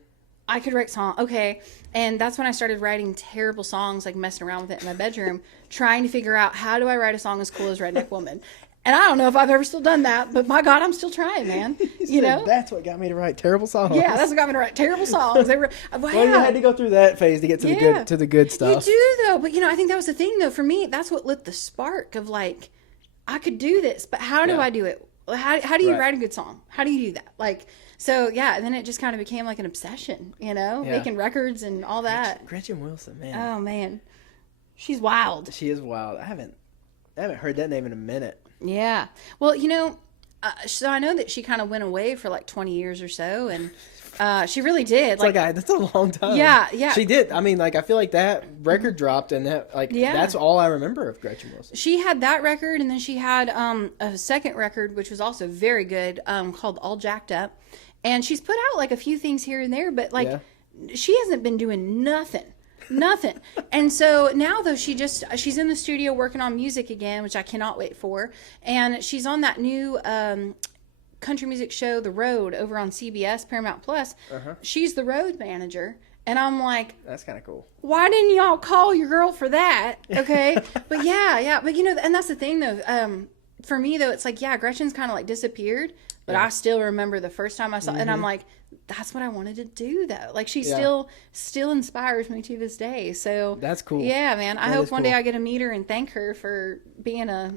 I could write songs. Okay. And that's when I started writing terrible songs, like messing around with it in my bedroom, trying to figure out how do I write a song as cool as Redneck Woman. And I don't know if I've ever still done that, but my God, I'm still trying, man. You know? That's what got me to write terrible songs. Yeah, that's what got me to write terrible songs. They were, well, you had to go through that phase to get to the good stuff. You do, though. But, you know, I think that was the thing, though. For me, that's what lit the spark of, like, I could do this, but how do I do it? How do you write a good song? How do you do that? Like, so yeah, and then it just kind of became like an obsession, you know, making records and all that. Gretchen Wilson, man. Oh man, she's wild. She is wild. I haven't heard that name in a minute. Yeah. Well, you know, so I know that she kind of went away for like 20 years or so, and she really did. It's like that's a long time. Yeah. She did. I mean, like, I feel like that record dropped, and that, like, that's all I remember of Gretchen Wilson. She had that record, and then she had a second record, which was also very good, called All Jacked Up. And she's put out, like, a few things here and there, but, like, she hasn't been doing nothing. And so now, though, she's in the studio working on music again, which I cannot wait for. And she's on that new country music show, The Road, over on CBS, Paramount Plus. Uh-huh. She's the road manager. And I'm like, that's kind of cool. Why didn't y'all call your girl for that? Okay. But yeah. But, you know, and that's the thing, though. For me, though, it's like, Gretchen's kind of like disappeared. But I still remember the first time I saw and I'm like, that's what I wanted to do, though. Like, she still inspires me to this day. So that's cool. Yeah, man. I hope one day I get to meet her and thank her for being a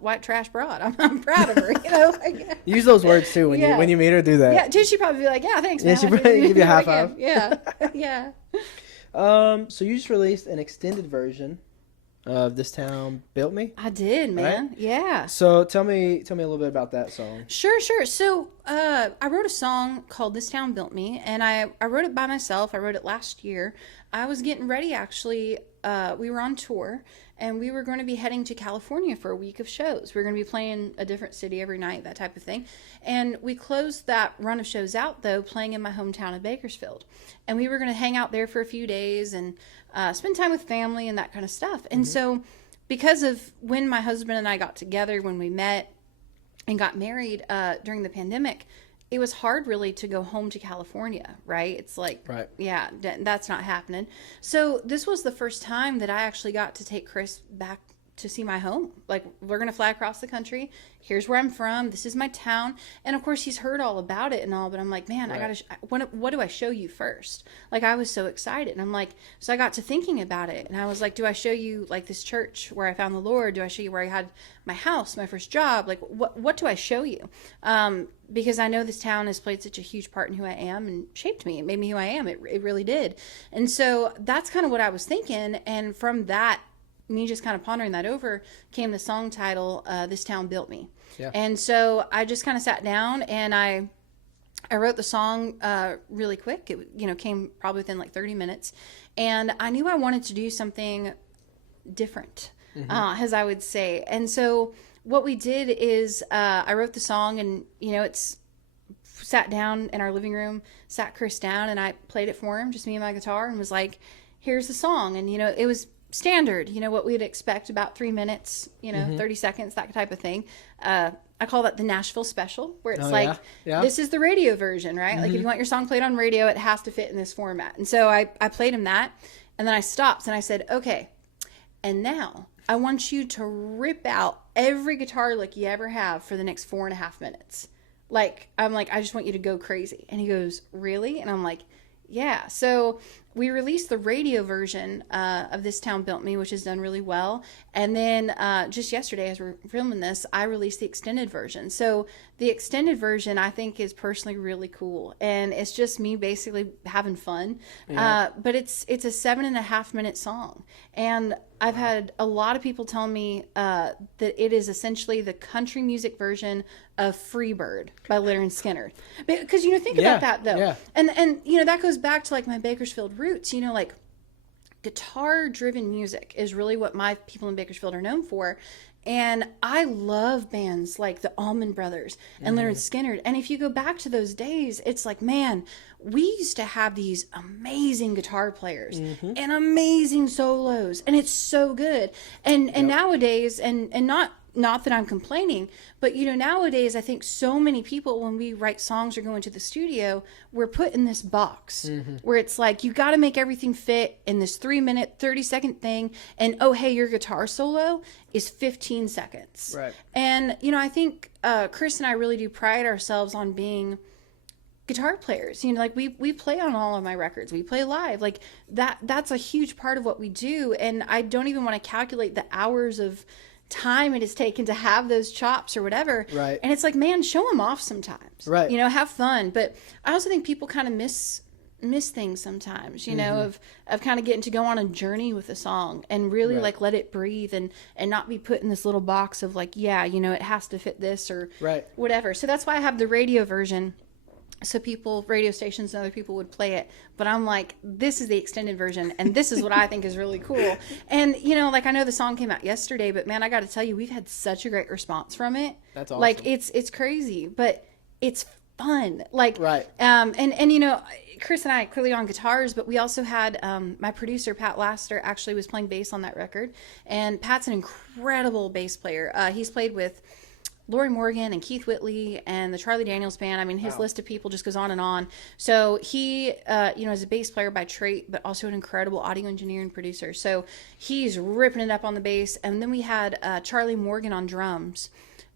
white trash broad. I'm proud of her. You know, like, use those words too when you meet her. Do that. Yeah, dude. She'd probably be like, "Yeah, thanks, man." Yeah, she'd probably give you a high five. Yeah. So you just released an extended version of This Town Built Me? I did, man. Right? Yeah. So tell me a little bit about that song. Sure. So I wrote a song called This Town Built Me, and I wrote it by myself. I wrote it last year. I was getting ready, actually. We were on tour, and we were going to be heading to California for a week of shows. We were going to be playing a different city every night, that type of thing. And we closed that run of shows out, though, playing in my hometown of Bakersfield. And we were going to hang out there for a few days and spend time with family and that kind of stuff. And so because of when my husband and I got together, when we met and got married during the pandemic, it was hard really to go home to California, right? It's like, yeah, that's not happening. So this was the first time that I actually got to take Chris back to see my home. Like, we're going to fly across the country. Here's where I'm from. This is my town. And of course he's heard all about it and all, but I'm like, man, I got to, what do I show you first? Like, I was so excited. And I'm like, so I got to thinking about it. And I was like, do I show you like this church where I found the Lord? Do I show you where I had my house, my first job? Like, what do I show you? Because I know this town has played such a huge part in who I am and shaped me. It made me who I am. It really did. And so that's kind of what I was thinking. And from that, me just kind of pondering that over, came the song title, This Town Built Me. Yeah. And so I just kind of sat down and I wrote the song really quick. It came probably within like 30 minutes. And I knew I wanted to do something different, as I would say. And so what we did is I wrote the song and, it's sat down in our living room, sat Chris down, and I played it for him, just me and my guitar, and was like, here's the song. And, it was standard, you know, what we'd expect, about 3 minutes, you know, 30 seconds, that type of thing. I call that the Nashville special, where it's this is the radio version, right? Like if you want your song played on radio, it has to fit in this format. And so I played him that, and then I stopped and I said, okay, and now I want you to rip out every guitar lick you ever have for the next 4.5 minutes. Like, I'm like, I just want you to go crazy. And he goes, really? And I'm like, yeah. So we released the radio version of This Town Built Me, which has done really well. And then just yesterday, as we're filming this, I released the extended version. So the extended version, I think, is personally really cool. And it's just me basically having fun. Yeah. But it's a 7.5 minute song. And I've had a lot of people tell me that it is essentially the country music version of Freebird by Leonard Skinner. Because, you know, think about that, though. Yeah. And, you know, that goes back to, like, my Bakersfield roots. You know, like, guitar-driven music is really what my people in Bakersfield are known for. And I love bands like the Allman Brothers and Leonard Skinner. And if you go back to those days, it's like, man, we used to have these amazing guitar players and amazing solos. And it's so good. And nowadays, and not that I'm complaining, but, you know, nowadays I think so many people, when we write songs or go into the studio, we're put in this box where it's like, you got to make everything fit in this 3 minute, 30-second thing. And, oh, hey, your guitar solo is 15 seconds. Right. And, you know, I think Chris and I really do pride ourselves on being guitar players. You know, like we play on all of my records. We play live. Like that's a huge part of what we do. And I don't even want to calculate the hours of time it has taken to have those chops or whatever. Right. And it's like, man, show them off sometimes. Right. You know, have fun. But I also think people kind of miss things sometimes, you know, of kind of getting to go on a journey with a song and really like let it breathe and not be put in this little box of like, yeah, you know, it has to fit this or whatever. So that's why I have the radio version. So people, radio stations and other people would play it. But I'm like, this is the extended version. And this is what I think is really cool. And, you know, like I know the song came out yesterday, but man, I got to tell you, we've had such a great response from it. That's awesome. Like it's crazy, but it's fun. Like, and you know, Chris and I clearly on guitars, but we also had my producer, Pat Laster, actually was playing bass on that record. And Pat's an incredible bass player. He's played with Lori Morgan and Keith Whitley and the Charlie Daniels Band. I mean, his list of people just goes on and on. So he, you know, is a bass player by trait, but also an incredible audio engineer and producer. So he's ripping it up on the bass. And then we had Charlie Morgan on drums.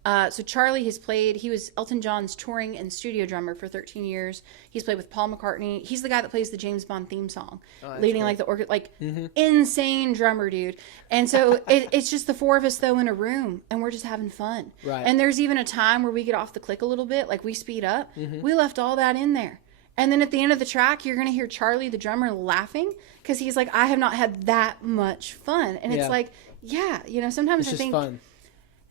So Charlie has played, he was Elton John's touring and studio drummer for 13 years. He's played with Paul McCartney. He's the guy that plays the James Bond theme song, leading like the orchestra, like insane drummer, dude. And so it's just the four of us though in a room and we're just having fun. Right. And there's even a time where we get off the click a little bit, like we speed up. We left all that in there. And then at the end of the track, you're going to hear Charlie, the drummer, laughing because he's like, I have not had that much fun. And it's like, yeah, you know, sometimes I think fun.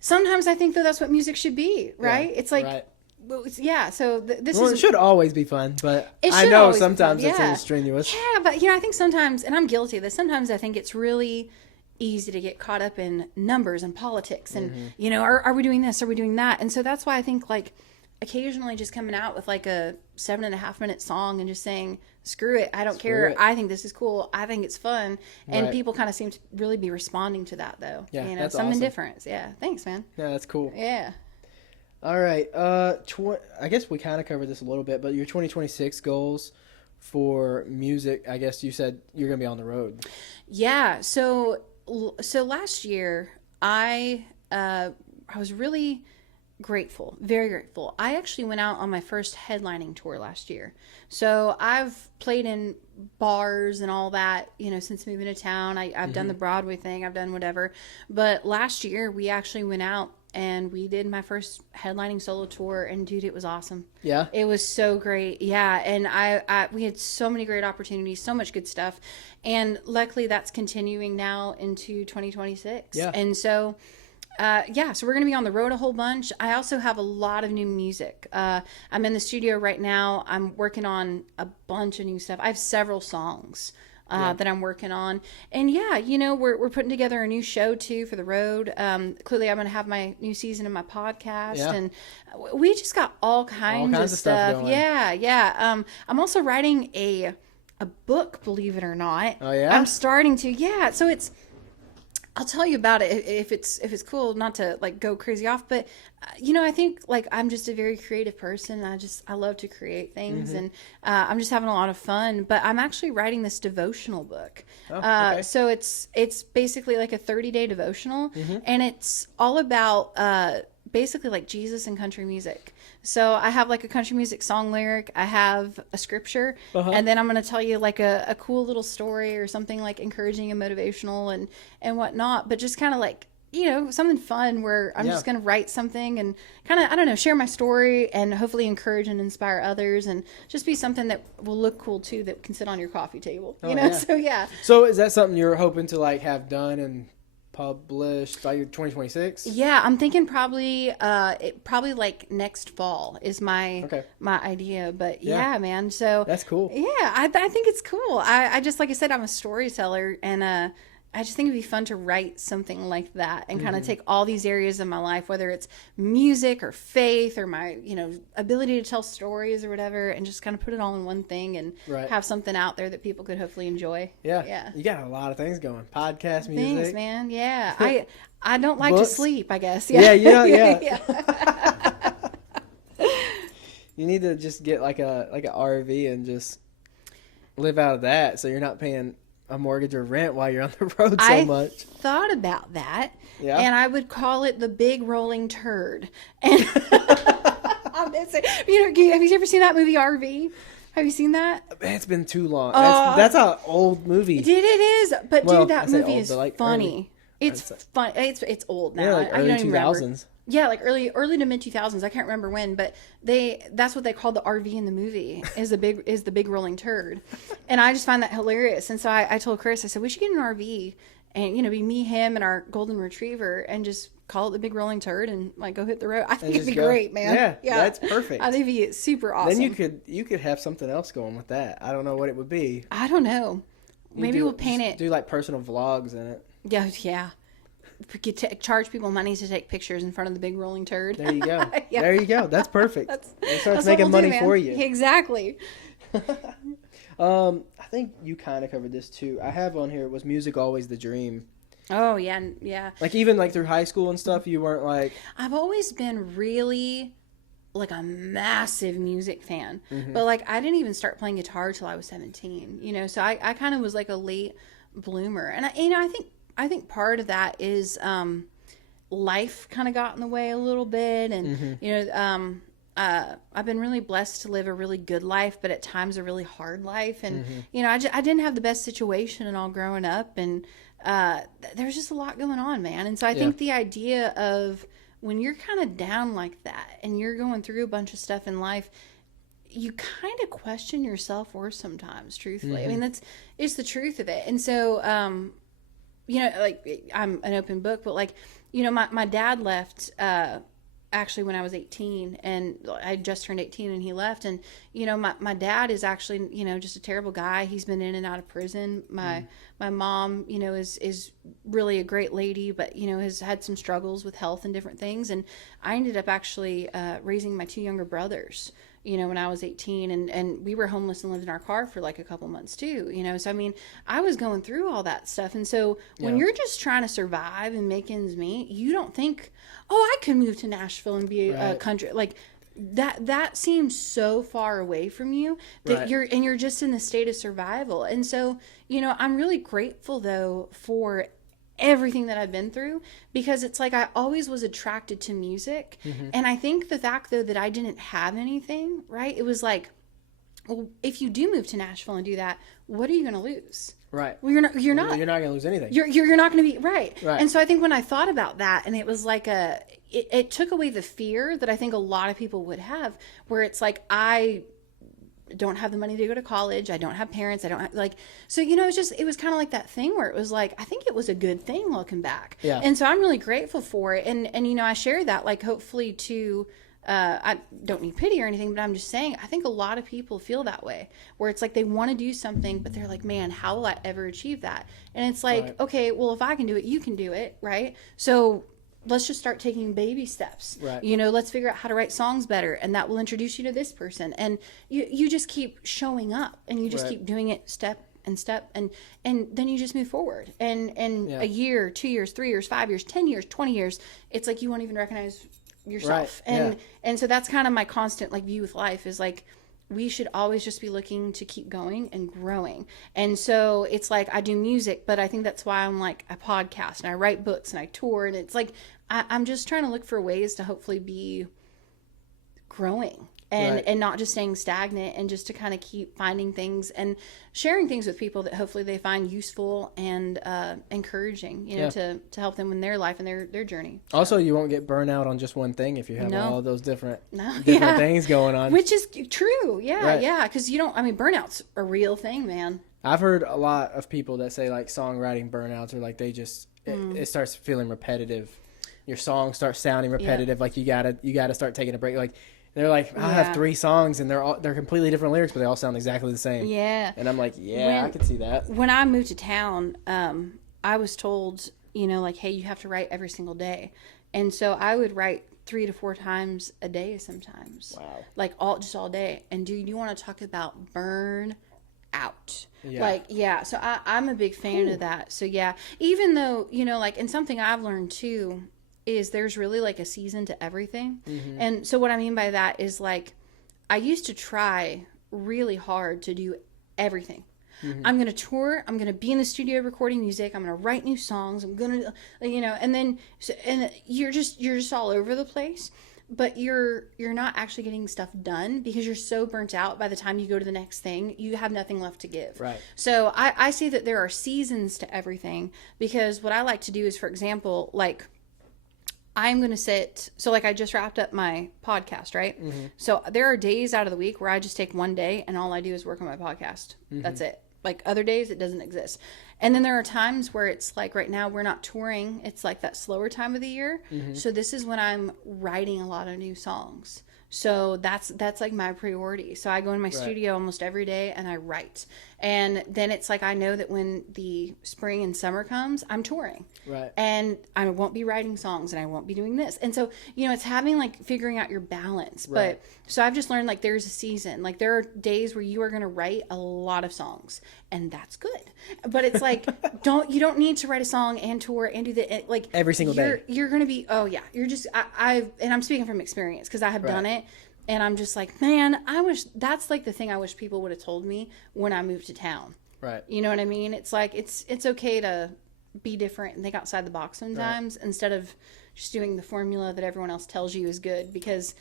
Sometimes I think, though, that's what music should be, right? Yeah, it's like, well, so this is... it should always be fun, but I know sometimes it's a little strenuous. Yeah, but, you know, I think sometimes, and I'm guilty of this, sometimes I think it's really easy to get caught up in numbers and politics and, you know, are we doing this? Are we doing that? And so that's why I think, like, occasionally just coming out with, like, a 7.5 minute song and just saying, screw it, I don't care. I think this is cool. I think it's fun. And people kind of seem to really be responding to that, though. Yeah, you know, that's some indifference. Yeah, thanks, man. Yeah, that's cool. Yeah. All right. I guess we kind of covered this a little bit, but your 2026 goals for music, I guess you said you're going to be on the road. Yeah. So last year, I was really grateful, very grateful. I actually went out on my first headlining tour last year. So I've played in bars and all that, you know, since moving to town. I've done the Broadway thing, I've done whatever. But last year we actually went out and we did my first headlining solo tour, and dude, it was awesome. Yeah. It was so great. Yeah. And we had so many great opportunities, so much good stuff. And luckily that's continuing now into 2026. Yeah. And so so we're going to be on the road a whole bunch. I also have a lot of new music. I'm in the studio right now. I'm working on a bunch of new stuff. I have several songs that I'm working on. And yeah, you know, we're putting together a new show too for the road. Clearly I'm going to have my new season of my podcast and we just got all kinds of stuff. Yeah. I'm also writing a book, believe it or not. Oh yeah? I'm starting to. Yeah. So I'll tell you about it if it's cool, not to like go crazy off, but I think like I'm just a very creative person. I love to create things, and I'm just having a lot of fun. But I'm actually writing this devotional book. Okay. So it's basically like a 30-day devotional, and it's all about basically like Jesus and country music. So I have like a country music song lyric, I have a scripture, and then I'm going to tell you like a cool little story or something like encouraging and motivational and whatnot, but just kind of like, something fun where I'm just going to write something and kind of, I don't know, share my story and hopefully encourage and inspire others and just be something that will look cool too, that can sit on your coffee table, So yeah. So is that something you're hoping to like have done and published by 2026? Yeah, I'm thinking probably like next fall is my idea. But yeah, man. So that's cool. Yeah, I think it's cool. I just, like I said, I'm a storyteller, and I just think it'd be fun to write something like that and kind of take all these areas of my life, whether it's music or faith or my, ability to tell stories or whatever, and just kind of put it all in one thing and have something out there that people could hopefully enjoy. Yeah. Yeah. You got a lot of things going. Podcast, music. Thanks, man. Yeah. I don't like Books. To sleep, I guess. Yeah. Yeah. You need to just get like an RV and just live out of that, so you're not paying a mortgage or rent while you're on the road so much. I thought about that, yeah, and I would call it the big rolling turd. And have you ever seen that movie RV? Have you seen that? It's been too long. That's an old movie. It is, but dude, that movie is like funny. It's fun. It's old now. Yeah, like early 2000s. Yeah, like early to mid 2000s. I can't remember when, but that's what they called the RV in the movie is the big rolling turd, and I just find that hilarious. And so I told Chris, I said we should get an RV and be me, him, and our golden retriever, and just call it the big rolling turd and like go hit the road. I think it'd be great, man. Yeah, that's perfect. I think it'd be super awesome. Then you could have something else going with that. I don't know what it would be. I don't know. Maybe we'll paint it. Do like personal vlogs in it. Yeah. We could charge people money to take pictures in front of the big rolling turd. There you go. Yeah. There you go. That's perfect. It starts that's making money for you. Exactly. I think you kind of covered this too. I have on here, was music always the dream? Oh, yeah. Like even like through high school and stuff, you weren't like... I've always been really like a massive music fan. But like I didn't even start playing guitar till I was 17, so I kind of was like a late bloomer. And I think part of that is life kind of got in the way a little bit, and I've been really blessed to live a really good life, but at times a really hard life, and I didn't have the best situation and all growing up, and there's just a lot going on, man. And so I think the idea of when you're kind of down like that and you're going through a bunch of stuff in life, you kind of question your self-worth sometimes, truthfully. I mean, it's the truth of it. And so like I'm an open book, but like, my dad left, actually when I was 18, and I just turned 18 and he left. And, my dad is actually, just a terrible guy. He's been in and out of prison. My mom, is really a great lady, but, has had some struggles with health and different things. And I ended up actually, raising my two younger brothers, when I was 18, and we were homeless and lived in our car for like a couple months too, so I mean, I was going through all that stuff. And so when you're just trying to survive and make ends meet, you don't think, I could move to Nashville and be a country, like that seems so far away from you that you're just in the state of survival. And so, I'm really grateful though for everything that I've been through, because it's like I always was attracted to music. And I think the fact though that I didn't have anything, right, it was like, well, if you do move to Nashville and do that, what are you going to lose? Right. Well, you're not going to lose anything. You're not going to be right. And so I think when I thought about that, and it was like it took away the fear that I think a lot of people would have, where it's like, I don't have the money to go to college. I don't have parents. I don't have so, it was kind of like that thing where it was like, I think it was a good thing looking back. Yeah. And so I'm really grateful for it. And, I share that, like, hopefully to, I don't need pity or anything, but I'm just saying, I think a lot of people feel that way, where it's like they want to do something, but they're like, man, how will I ever achieve that? And it's like, okay, well, if I can do it, you can do it. Right. So let's just start taking baby steps. Right. Let's figure out how to write songs better, and that will introduce you to this person. And you just keep showing up, and you just keep doing it step and step, and then you just move forward. And a year, 2 years, 3 years, 5 years, 10 years, 20 years, it's like you won't even recognize yourself. Right. And so that's kind of my constant like view with life is like, we should always just be looking to keep going and growing. And so it's like I do music, but I think that's why I'm like a podcast and I write books and I tour. And it's like I'm just trying to look for ways to hopefully be growing and not just staying stagnant, and just to kind of keep finding things and sharing things with people that hopefully they find useful and encouraging, you know, to help them in their life and their journey. So. Also, you won't get burnt out on just one thing if you have all those different things going on. Which is true. Yeah, yeah. Because burnout's a real thing, man. I've heard a lot of people that say like songwriting burnouts are like they just, it starts feeling repetitive. Your song starts sounding repetitive. Like you gotta start taking a break. Like, they're like, I have 3 songs and they're completely different lyrics, but they all sound exactly the same. Yeah. And I'm like, I can see that. When I moved to town, I was told, you know, like, hey, you have to write every single day. And so I would write 3 to 4 times a day sometimes. Wow. Like all day. And dude, you want to talk about burn out. Yeah. Like, yeah. So I'm a big fan of that. So yeah, even though, you know, like, and something I've learned too, is there's really like a season to everything. And so what I mean by that is like, I used to try really hard to do everything. I'm going to tour. I'm going to be in the studio recording music. I'm going to write new songs. I'm going to, you know, and then, and you're just all over the place, but you're not actually getting stuff done because you're so burnt out. By the time you go to the next thing, you have nothing left to give. Right. So I see that there are seasons to everything, because what I like to do is, for example, like, I'm going to sit, so like I just wrapped up my podcast, right? So there are days out of the week where I just take one day and all I do is work on my podcast. That's it. Like other days, it doesn't exist. And then there are times where it's like right now we're not touring. It's like that slower time of the year. So this is when I'm writing a lot of new songs. So that's like my priority. So I go in my studio almost every day and I write. And then it's like I know that when the spring and summer comes, I'm touring. Right. And I won't be writing songs and I won't be doing this. And so, you know, it's having like figuring out your balance. But so I've just learned like there's a season. Like there are days where you are going to write a lot of songs, and that's good. But it's like you don't need to write a song and tour and do that like every single day. You're going to be you're just and I'm speaking from experience because I have done it. And I'm just like, man, I wish that's like the thing I wish people would have told me when I moved to town. Right. You know what I mean? It's like, it's okay to be different and think outside the box sometimes instead of just doing the formula that everyone else tells you is good, because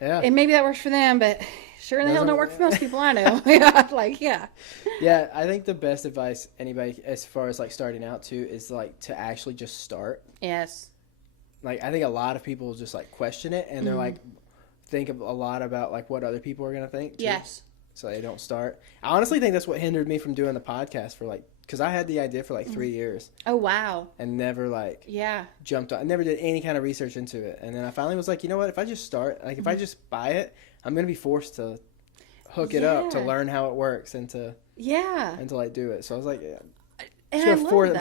and maybe that works for them, but sure in the hell don't work for most people I know. Yeah, I think the best advice anybody, as far as like starting out too, is like to actually just start. Yes. Like I think a lot of people just like question it and they're like, think a lot about like what other people are going to think too, so they don't start. I honestly think that's what hindered me from doing the podcast for like, because I had the idea for like 3 years. Oh wow. And never like jumped on. I never did any kind of research into it, and then I finally was like, you know what, if I just start, like if I just buy it, I'm going to be forced to hook it up to learn how it works and to like do it. So I was like, I'm just gonna force it.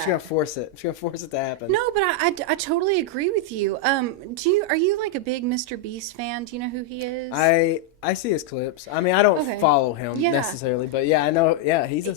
I'm just gonna force it to happen. No, but I totally agree with you. Are you like a big Mr. Beast fan? Do you know who he is? I see his clips. I mean, I don't follow him necessarily, but I know. Yeah, he's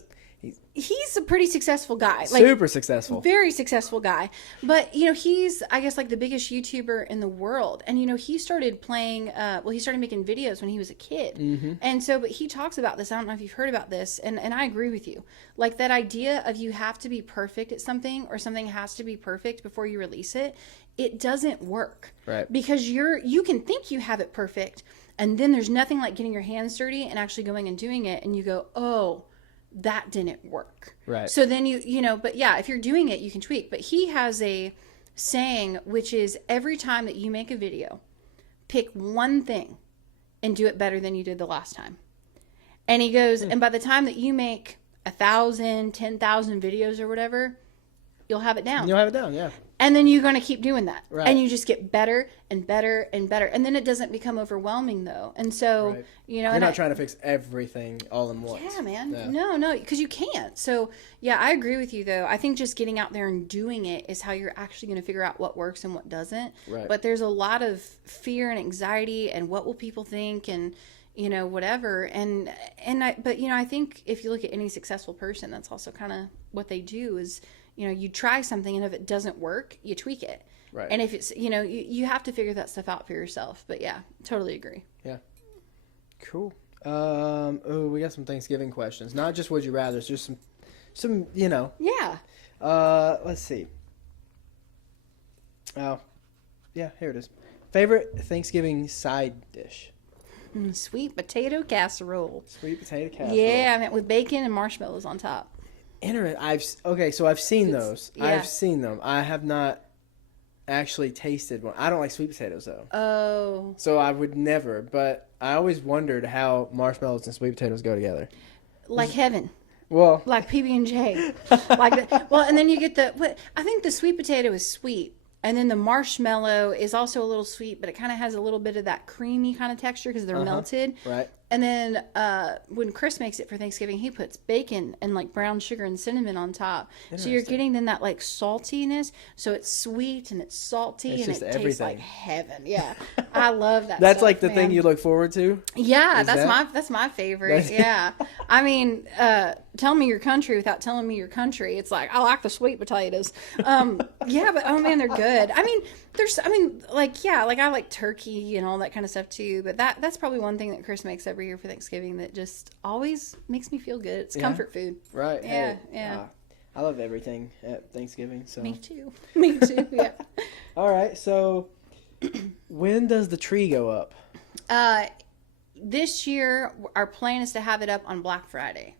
a pretty successul guy. Like, super successful. Very successful guy. But, you know, he's, I guess, like the biggest YouTuber in the world. And, you know, he started playing, he started making videos when he was a kid. And so, but he talks about this. I don't know if you've heard about this. And I agree with you. Like that idea of you have to be perfect at something, or something has to be perfect before you release it. It doesn't work. Right. Because you can think you have it perfect. And then there's nothing like getting your hands dirty and actually going and doing it. And you go, oh, that didn't work. Right. So then you know, but yeah, if you're doing it, you can tweak. But he has a saying, which is every time that you make a video, pick one thing and do it better than you did the last time. And he goes, and by the time that you make 1,000, 10,000 videos or whatever, you'll have it down. You'll have it down, yeah. And then you're going to keep doing that. Right. And you just get better and better and better. And then it doesn't become overwhelming, though. And so, you know. You're not trying to fix everything all in once. Yeah, man. Yeah. No, because you can't. So, yeah, I agree with you, though. I think just getting out there and doing it is how you're actually going to figure out what works and what doesn't. Right. But there's a lot of fear and anxiety and what will people think. And you know, whatever. But you know, I think if you look at any successful person, that's also kind of what they do is, you know, you try something and if it doesn't work, you tweak it. Right. And if it's, you know, you have to figure that stuff out for yourself. But yeah, totally agree. Yeah. Cool. We got some Thanksgiving questions. Not just would you rather, it's just some, you know. Yeah. Let's see. Oh, yeah, here it is. Favorite Thanksgiving side dish? Sweet potato casserole. Sweet potato casserole. Yeah, I mean, with bacon and marshmallows on top. So I've seen those. Yeah. I've seen them. I have not actually tasted one. I don't like sweet potatoes though. Oh. So I would never. But I always wondered how marshmallows and sweet potatoes go together. Like heaven. Well, like PB&J. Like that. Well, and then you get I think the sweet potato is sweet. And then the marshmallow is also a little sweet, but it kind of has a little bit of that creamy kind of texture because they're melted. Right. And then when Chris makes it for Thanksgiving, he puts bacon and like brown sugar and cinnamon on top. So you're getting then that like saltiness. So it's sweet and it's salty and it tastes like heaven. Yeah. I love that. That's stuff, like the man. thing you look forward to? Yeah, that's my favorite. Yeah. I mean, tell me your country without telling me your country. It's like, I like the sweet potatoes. Yeah, but oh man, they're good. I mean, I like turkey and all that kind of stuff too. But that's probably one thing that Chris makes every year for Thanksgiving that just always makes me feel good. It's comfort food. Right. Yeah, hey, yeah. I love everything at Thanksgiving. So me too. Me too. Yeah. All right. So when does the tree go up? This year our plan is to have it up on Black Friday.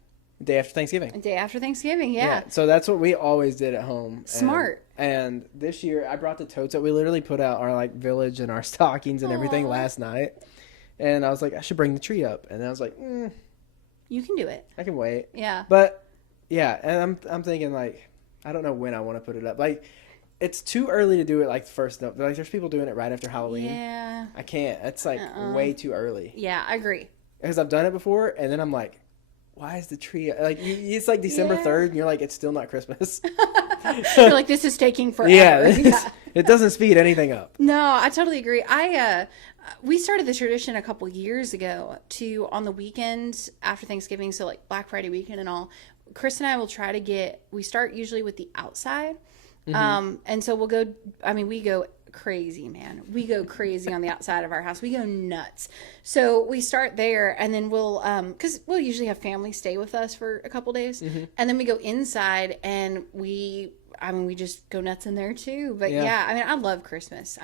Day after Thanksgiving. A day after Thanksgiving, yeah. So that's what we always did at home. Smart. And this year I brought the totes up. We literally put out our like village and our stockings and everything last night. And I was like, I should bring the tree up. And I was like, you can do it. I can wait. Yeah. But yeah, and I'm thinking like, I don't know when I want to put it up. Like, it's too early to do it like the first. Like, there's people doing it right after Halloween. Yeah. I can't. It's like way too early. Yeah, I agree. Because I've done it before, and then I'm like, why is the tree like? It's like December 3rd, and you're like, it's still not Christmas. You're like, this is taking forever. Yeah, it doesn't speed anything up. No, I totally agree. We started this tradition a couple years ago on the weekends after Thanksgiving, so like Black Friday weekend and all. Chris and I will try to we start usually with the outside. And so we'll go, we go crazy, man. We go crazy on the outside of our house. We go nuts. So we start there and then because we'll usually have family stay with us for a couple days. And then we go inside and we just go nuts in there too. But yeah, I love Christmas.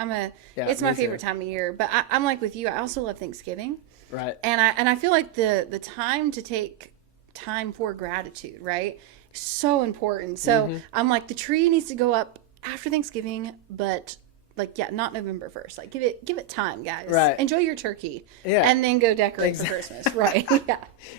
It's my favorite time of year. But I'm like with you, I also love Thanksgiving. Right. And I feel like the time to take time for gratitude, right? So important. So I'm like, the tree needs to go up after Thanksgiving, but like, not November 1st. Like, give it time, guys. Right. Enjoy your turkey. Yeah. And then go decorate for Christmas. Right. Yeah.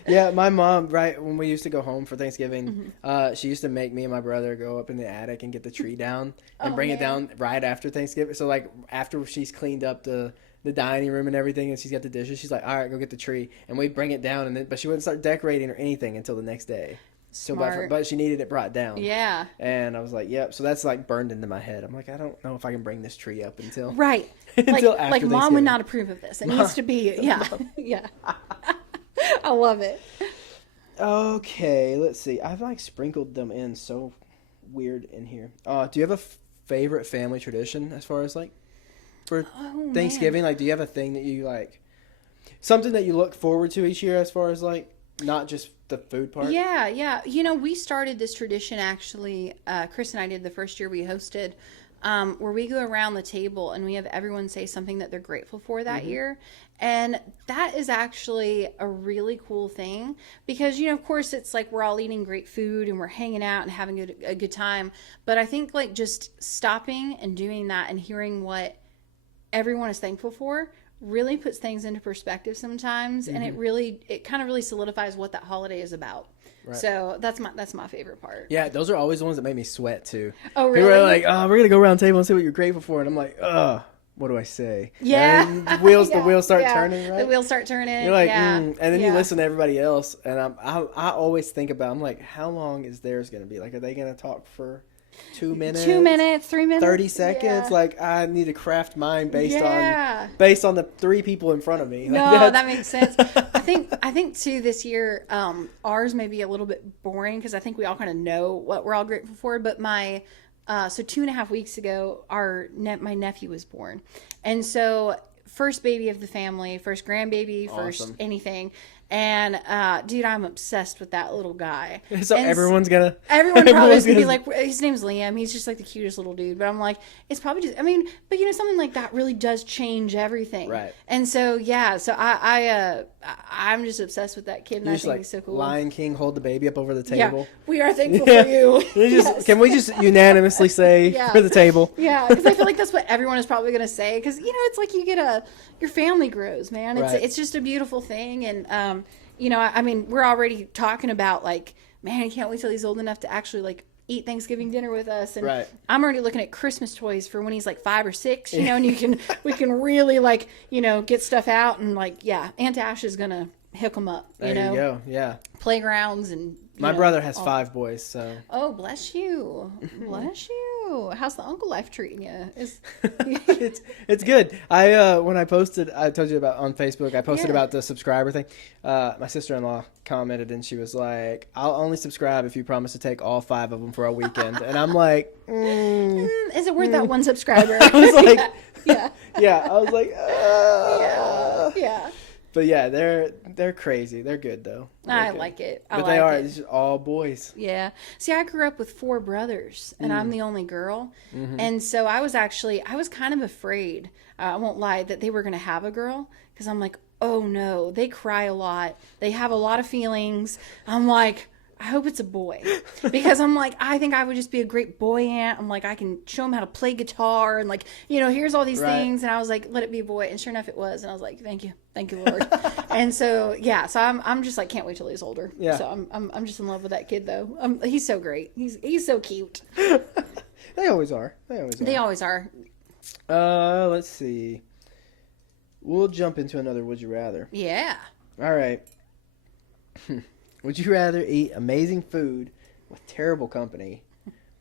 Yeah. My mom, right, when we used to go home for Thanksgiving, she used to make me and my brother go up in the attic and get the tree down and bring it down right after Thanksgiving. So like after she's cleaned up the dining room and everything and she's got the dishes, she's like, all right, go get the tree. And we bring it down but she wouldn't start decorating or anything until the next day. Smart. But she needed it brought down. Yeah. And I was like, yep. So that's like burned into my head. I'm like, I don't know if I can bring this tree up until right. until after like mom would not approve of this. It needs to be yeah. I love it. Okay, let's see. I've like sprinkled them in so weird in here. Do you have a favorite family tradition as far as like for Thanksgiving? Man. Like, do you have a thing that you like, something that you look forward to each year as far as like not just the food part? Yeah. You know, we started this tradition actually. Chris and I did the first year we hosted, where we go around the table and we have everyone say something that they're grateful for that year. And that is actually a really cool thing because, you know, of course it's like we're all eating great food and we're hanging out and having a good time. But I think like just stopping and doing that and hearing what everyone is thankful for really puts things into perspective sometimes. And it kind of really solidifies what that holiday is about. Right. So that's my favorite part. Yeah, those are always the ones that make me sweat too. Oh, really? People are like, oh, we're going to go around the table and see what you're grateful for. And I'm like, what do I say? Yeah. And the wheels start turning, right? The wheels start turning. You're like, and then you listen to everybody else. And I always think about, I'm like, how long is theirs going to be? Like, are they going to talk for 2 minutes, 2 minutes, 3 minutes, 30 seconds. Yeah. Like, I need to craft mine based Yeah. on the 3 people in front of me. Like, No, that makes sense. I think too this year, ours may be a little bit boring because I think we all kind of know what we're all grateful for. But my so 2.5 weeks ago, my nephew was born, and so first baby of the family, first grandbaby, first anything. And, dude, I'm obsessed with that little guy. So and everyone probably is going to be like, his name's Liam. He's just like the cutest little dude. But I'm like, it's probably just, I mean, but you know, something like that really does change everything. Right. And so, yeah, so I'm just obsessed with that kid. And I think he's so cool. Lion King, hold the baby up over the table. Yeah, we are thankful for you. Yes. Can we just unanimously say for the table? Yeah, because I feel like that's what everyone is probably going to say. Because, you know, it's like you get your family grows, man. It's just a beautiful thing. And, you know, I mean, we're already talking about like, man, I can't wait till he's old enough to actually like eat Thanksgiving dinner with us. And I'm already looking at Christmas toys for when he's like 5 or 6, you know, and we can really like, you know, get stuff out and like, yeah, Aunt Ash is going to hook them up, you know. There you go, yeah. Playgrounds and my brother has 5 boys, so. Oh, bless you. Bless you. How's the uncle life treating you? It's good. When I posted, I told you about on Facebook, I posted about the subscriber thing. My sister-in-law commented and she was like, I'll only subscribe if you promise to take all 5 of them for a weekend. And I'm like, is it worth that one subscriber? I was like, yeah. I was like, yeah. But yeah, they're crazy. They're good though. I like it. But they are. It's just all boys. Yeah. See, I grew up with 4 brothers, and I'm the only girl, and so I was kind of afraid. I won't lie that they were going to have a girl because I'm like, oh no, they cry a lot. They have a lot of feelings. I'm like, I hope it's a boy because I'm like, I think I would just be a great boy aunt. I'm like, I can show him how to play guitar and like, you know, here's all these things. And I was like, let it be a boy. And sure enough, it was. And I was like, thank you, Lord. And so, yeah, so I'm just like, can't wait till he's older. Yeah. So I'm just in love with that kid though. He's so great. He's so cute. They always are. They always are. Let's see. We'll jump into another Would You Rather. Yeah. All right. Would you rather eat amazing food with terrible company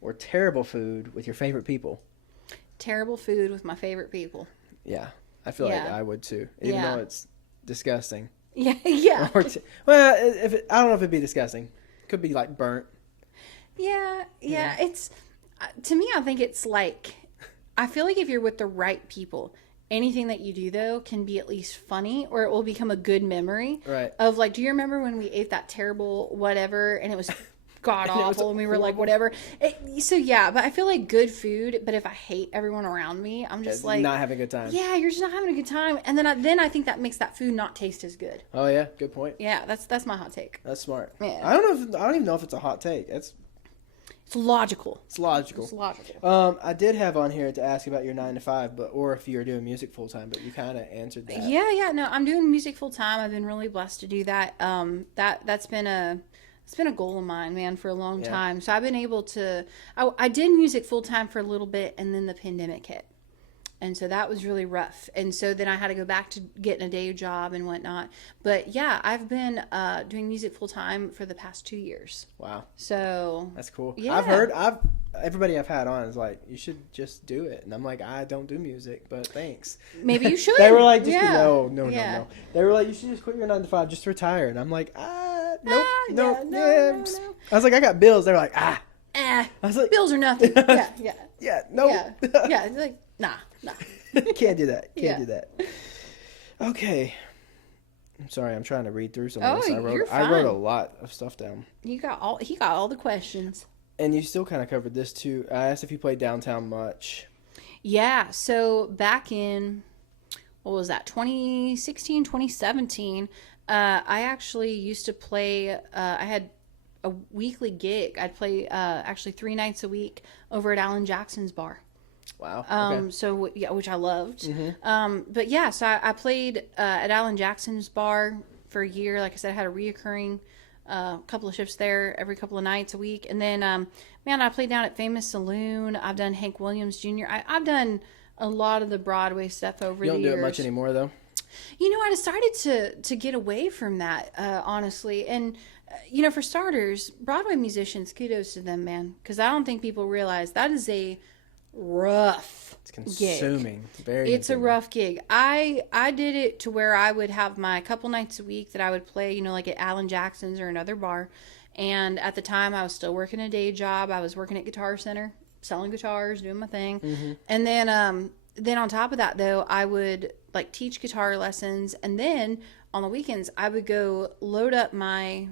or terrible food with your favorite people? Terrible food with my favorite people. Yeah. I feel like I would too, even though it's disgusting. Yeah, yeah. Well, I don't know if it'd be disgusting. Could be like burnt. Yeah. It's, to me, I think it's like, I feel like if you're with the right people, anything that you do, though, can be at least funny or it will become a good memory. Right. Of like, do you remember when we ate that terrible whatever and it was god awful and we were like, whatever. So, yeah, but I feel like good food, but if I hate everyone around me, I'm just like. Not having a good time. Yeah, you're just not having a good time. And then I think that makes that food not taste as good. Oh, yeah. Good point. Yeah, that's my hot take. That's smart. Yeah. I don't even know if it's a hot take. It's logical. It's logical. I did have on here to ask about your 9 to 5, or if you're doing music full time, but you kind of answered that. Yeah. No, I'm doing music full time. I've been really blessed to do that. That's been a goal of mine, man, for a long time. So I've been able to. I did music full time for a little bit, and then the pandemic hit. And so that was really rough. And so then I had to go back to getting a day job and whatnot. But yeah, I've been doing music full time for the past 2 years. Wow. So that's cool. Yeah. I've heard everybody I've had on is like, you should just do it. And I'm like, I don't do music, but thanks. Maybe you should. They were like, no. They were like, you should just quit your 9 to 5, just retire. And I'm like, nope. No. I was like, I got bills. They were like, I was like, bills are nothing. Yeah, no. Yeah, it's like, nah. Can't do that. Can't do that. Okay. I'm sorry. I'm trying to read through some of this. I wrote a lot of stuff down. He got all the questions. And you still kind of covered this too. I asked if you played downtown much. Yeah. So back in, what was that? 2016, 2017. I actually used to play. I had a weekly gig. I'd play actually 3 nights a week over at Alan Jackson's bar. Wow. Okay. So yeah, which I loved. Mm-hmm. But yeah, so I played at Alan Jackson's bar for a year. Like I said, I had a reoccurring couple of shifts there every couple of nights a week. And then, I played down at Famous Saloon. I've done Hank Williams Jr. I've done a lot of the Broadway stuff over the years. You don't do it much anymore, though? You know, I decided to get away from that, honestly. And for starters, Broadway musicians, kudos to them, man. Because I don't think people realize that is a rough It's consuming. Gig. Very It's consuming. a rough gig. I did it to where I would have my couple nights a week that I would play, like at Alan Jackson's or another bar. And at the time, I was still working a day job. I was working at Guitar Center, selling guitars, doing my thing. Mm-hmm. And then on top of that, though, I would like teach guitar lessons. And then on the weekends, I would go load up my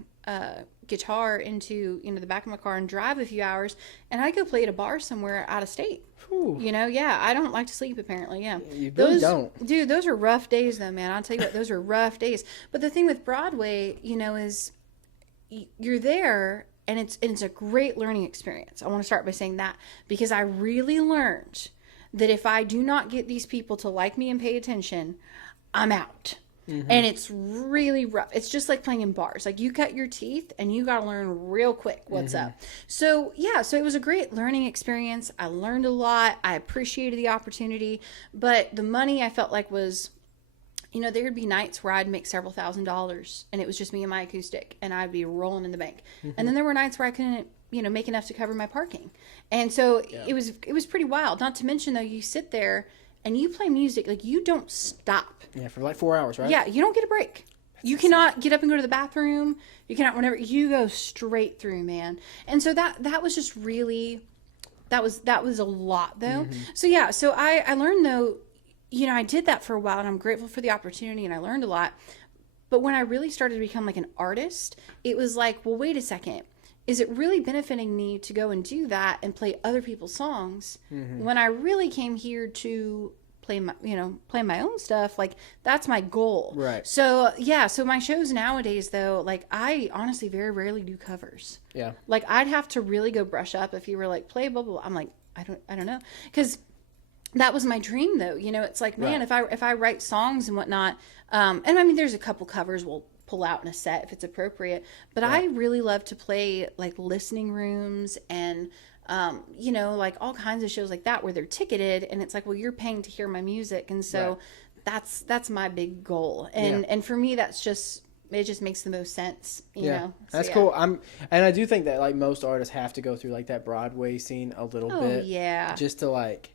guitar into the back of my car and drive a few hours, and I'd go play at a bar somewhere out of state. Whew. Yeah, I don't like to sleep apparently. Yeah, you really don't, dude. Those are rough days, though, man. I'll tell you what, those are rough days. But the thing with Broadway, is you're there, and it's a great learning experience. I want to start by saying that, because I really learned that if I do not get these people to like me and pay attention, I'm out. Mm-hmm. And it's really rough. It's just like playing in bars. Like, you cut your teeth and you got to learn real quick what's up. So it was a great learning experience. I learned a lot. I appreciated the opportunity. But the money, I felt like, was, there would be nights where I'd make several $1,000s and it was just me and my acoustic and I'd be rolling in the bank. Mm-hmm. And then there were nights where I couldn't, make enough to cover my parking. And so it was pretty wild. Not to mention, though, you sit there and you play music, like, you don't stop. Yeah, for like 4 hours, right? Yeah, you don't get a break. You cannot get up and go to the bathroom. You cannot, whenever, you go straight through, man. And so that was just really, that was a lot, though. Mm-hmm. So I learned, though, I did that for a while, and I'm grateful for the opportunity, and I learned a lot. But when I really started to become like an artist, it was like, well, wait a second. Is it really benefiting me to go and do that and play other people's songs when I really came here to play my own stuff? Like, that's my goal. Right. So, so my shows nowadays, though, like, I honestly very rarely do covers. Yeah. Like, I'd have to really go brush up if you were like, play blah, blah, blah. I'm like, I don't know. Because that was my dream, though. It's like, man, if I write songs and whatnot, and I mean, there's a couple covers we'll pull out in a set if it's appropriate, but I really love to play like listening rooms and like all kinds of shows like that where they're ticketed, and it's like, well, you're paying to hear my music, and so that's my big goal, and for me, it just makes the most sense, you know. So, that's cool. And I do think that like most artists have to go through like that Broadway scene a little bit, just to like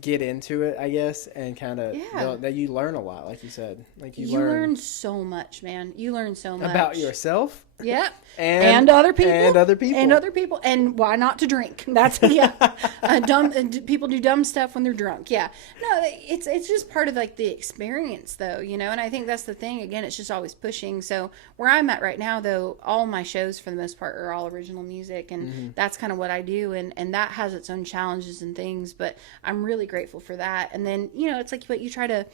get into it, I guess, and kind of that you learn a lot, like you said. Like you learn so much, man. You learn so much about yourself. Yep. And other people. And other people. And other people. And why not to drink? That's people do dumb stuff when they're drunk. Yeah. No, it's just part of like the experience, though, and I think that's the thing. Again, it's just always pushing. So where I'm at right now, though, all my shows for the most part are all original music, and that's kind of what I do, and that has its own challenges and things, but I'm really grateful for that. And then, it's like what you try to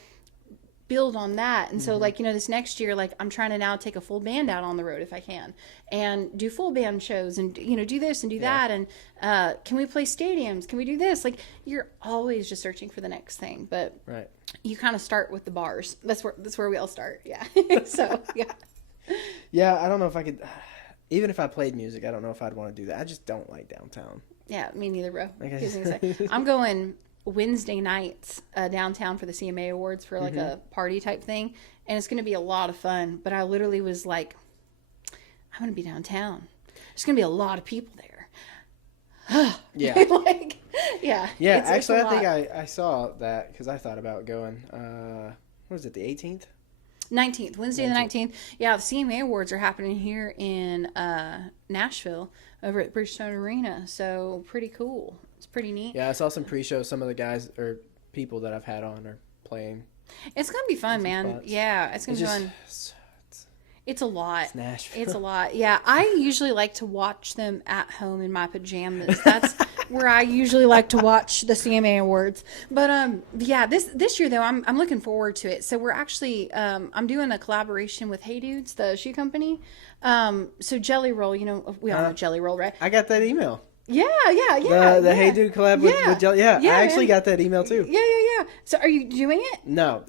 build on that. And so like, this next year, like, I'm trying to now take a full band out on the road if I can, and do full band shows, and do this and do that, and can we play stadiums, can we do this? Like, you're always just searching for the next thing, but you kind of start with the bars. That's where we all start. So I don't know if I could, even if I played music, I don't know if I'd want to do that. I just don't like downtown. Me neither, bro. I'm going Wednesday nights downtown for the CMA Awards for like a party type thing, and it's going to be a lot of fun. But I literally was like, I'm going to be downtown. There's going to be a lot of people there. Actually, I think I saw that because I thought about going. What is it? The 18th. 19th, Wednesday the 19th. Yeah, the CMA Awards are happening here in Nashville over at Bridgestone Arena. So pretty cool. It's pretty neat. Yeah, I saw some pre-shows. Some of the guys or people that I've had on are playing. It's going to be fun, man. Spots. Yeah, it's going to be fun. It's a lot. It's Nashville. It's a lot. Yeah, I usually like to watch them at home in my pajamas. That's where I usually like to watch the CMA Awards. But this year though, I'm looking forward to it. So we're actually I'm doing a collaboration with Hey Dudes, the shoe company. So Jelly Roll, we all know Jelly Roll, right? I got that email. Yeah. The Hey Dude collab with Jelly. Yeah, I actually got that email too. Yeah. So are you doing it? No.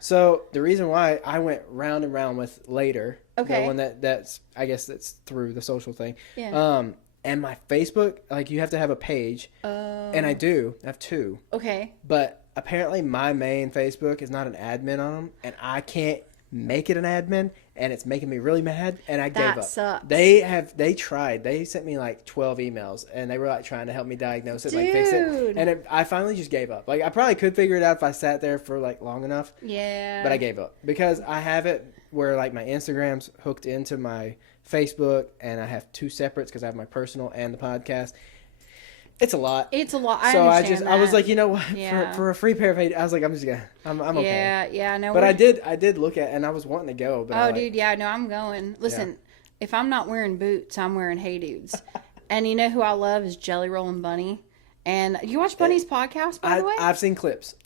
So the reason why I went round and round with later. Okay. The one that's I guess that's through the social thing. Yeah. And my Facebook, like, you have to have a page. And I have two. Okay. But apparently my main Facebook is not an admin on them, and I can't make it an admin, and it's making me really mad, and I gave up. That sucks. They tried. They sent me like 12 emails, and they were like trying to help me diagnose it, like fix it. And I finally just gave up. Like I probably could figure it out if I sat there for like long enough. Yeah. But I gave up because I have it where like my Instagram's hooked into my Facebook, and I have 2 separates because I have my personal and the podcast. It's a lot. It's a lot. I was like, you know what? For a free pair of pages, I was like, I'm okay. Yeah. No. But I did look at, and I was wanting to go. But dude, yeah, no, I'm going. Listen, if I'm not wearing boots, I'm wearing Hey Dudes. And you know who I love is Jelly Rollin' Bunny. And you watch Bunny's podcast, by the way? I've seen clips.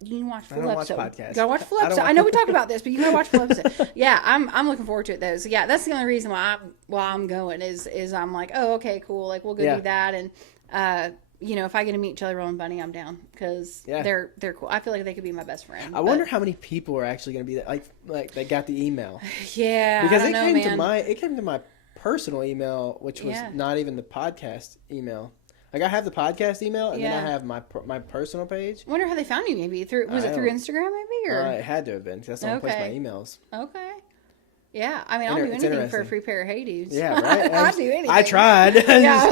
You can watch full I don't episode. watch podcasts. You gotta watch full episode. I know we talked about this, but you gotta watch full episode. Yeah, I'm looking forward to it though. So yeah, that's the only reason why I'm going is I'm like, oh, okay, cool. Like we'll go do that, and you know, if I get to meet Jelly Roll and Bunny, I'm down because they're cool. I feel like they could be my best friend. I wonder how many people are actually going to be that, like they got the email. Yeah, because it came to my personal email, which was not even the podcast email. Like I have the podcast email, and then I have my personal page. I wonder how they found you. Maybe through Instagram, maybe or it had to have been. That's the only place my emails. Okay. Yeah, I mean, I'll do anything for a free pair of Hey Dudes. Yeah, right. I'll do anything. I tried. Yeah, I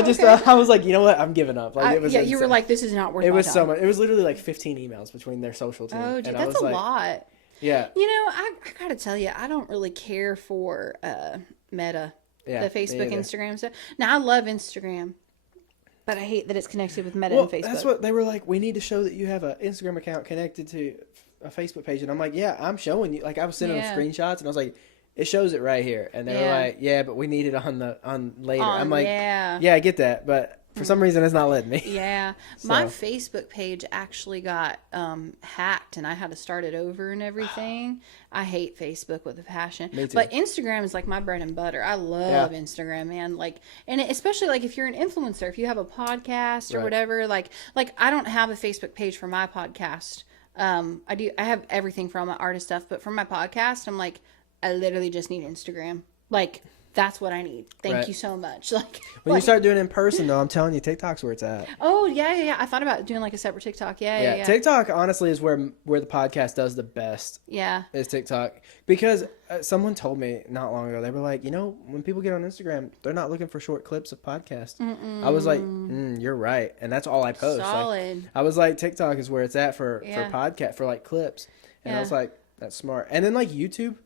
was like, I was like, you know what? I'm giving up. Like, it was. Yeah, you were like, this is not worth. It was so much. It was literally like 15 emails between their social team. Oh, dude, that's a lot. Yeah. You know, I gotta tell you, I don't really care for Meta, the Facebook, Instagram stuff. Now, I love Instagram. But I hate that it's connected with Meta and Facebook. That's what they were like. We need to show that you have an Instagram account connected to a Facebook page. And I'm like, yeah, I'm showing you. Like, I was sending them screenshots, and I was like, it shows it right here. And they were like, yeah, but we need it on later. I'm like, yeah, I get that. But for some reason, it's not letting me. Yeah. My Facebook page actually got hacked, and I had to start it over and everything. I hate Facebook with a passion. Me too. But Instagram is like my bread and butter. I love Instagram, man. Like, and especially like if you're an influencer, if you have a podcast or whatever, like I don't have a Facebook page for my podcast. I have everything from my artist stuff, but for my podcast, I'm like, I literally just need Instagram. Like, that's what I need. Thank you so much. Like when you start doing it in person, though, I'm telling you, TikTok's where it's at. Oh yeah. I thought about doing like a separate TikTok. Yeah. TikTok honestly is where the podcast does the best. Yeah, is TikTok, because someone told me not long ago, they were like, you know, when people get on Instagram, they're not looking for short clips of podcasts. I was like, you're right, and that's all I post. Solid. Like, I was like, TikTok is where it's at for podcast, for like clips, and I was like, that's smart. And then like YouTube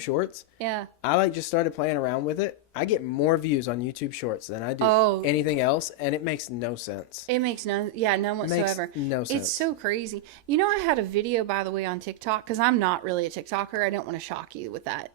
Shorts. Yeah. I like just started playing around with it. I get more views on YouTube Shorts than I do anything else, and it makes no sense. It makes none whatsoever. It makes no sense. It's so crazy. You know, I had a video, by the way, on TikTok, because I'm not really a TikToker. I don't want to shock you with that.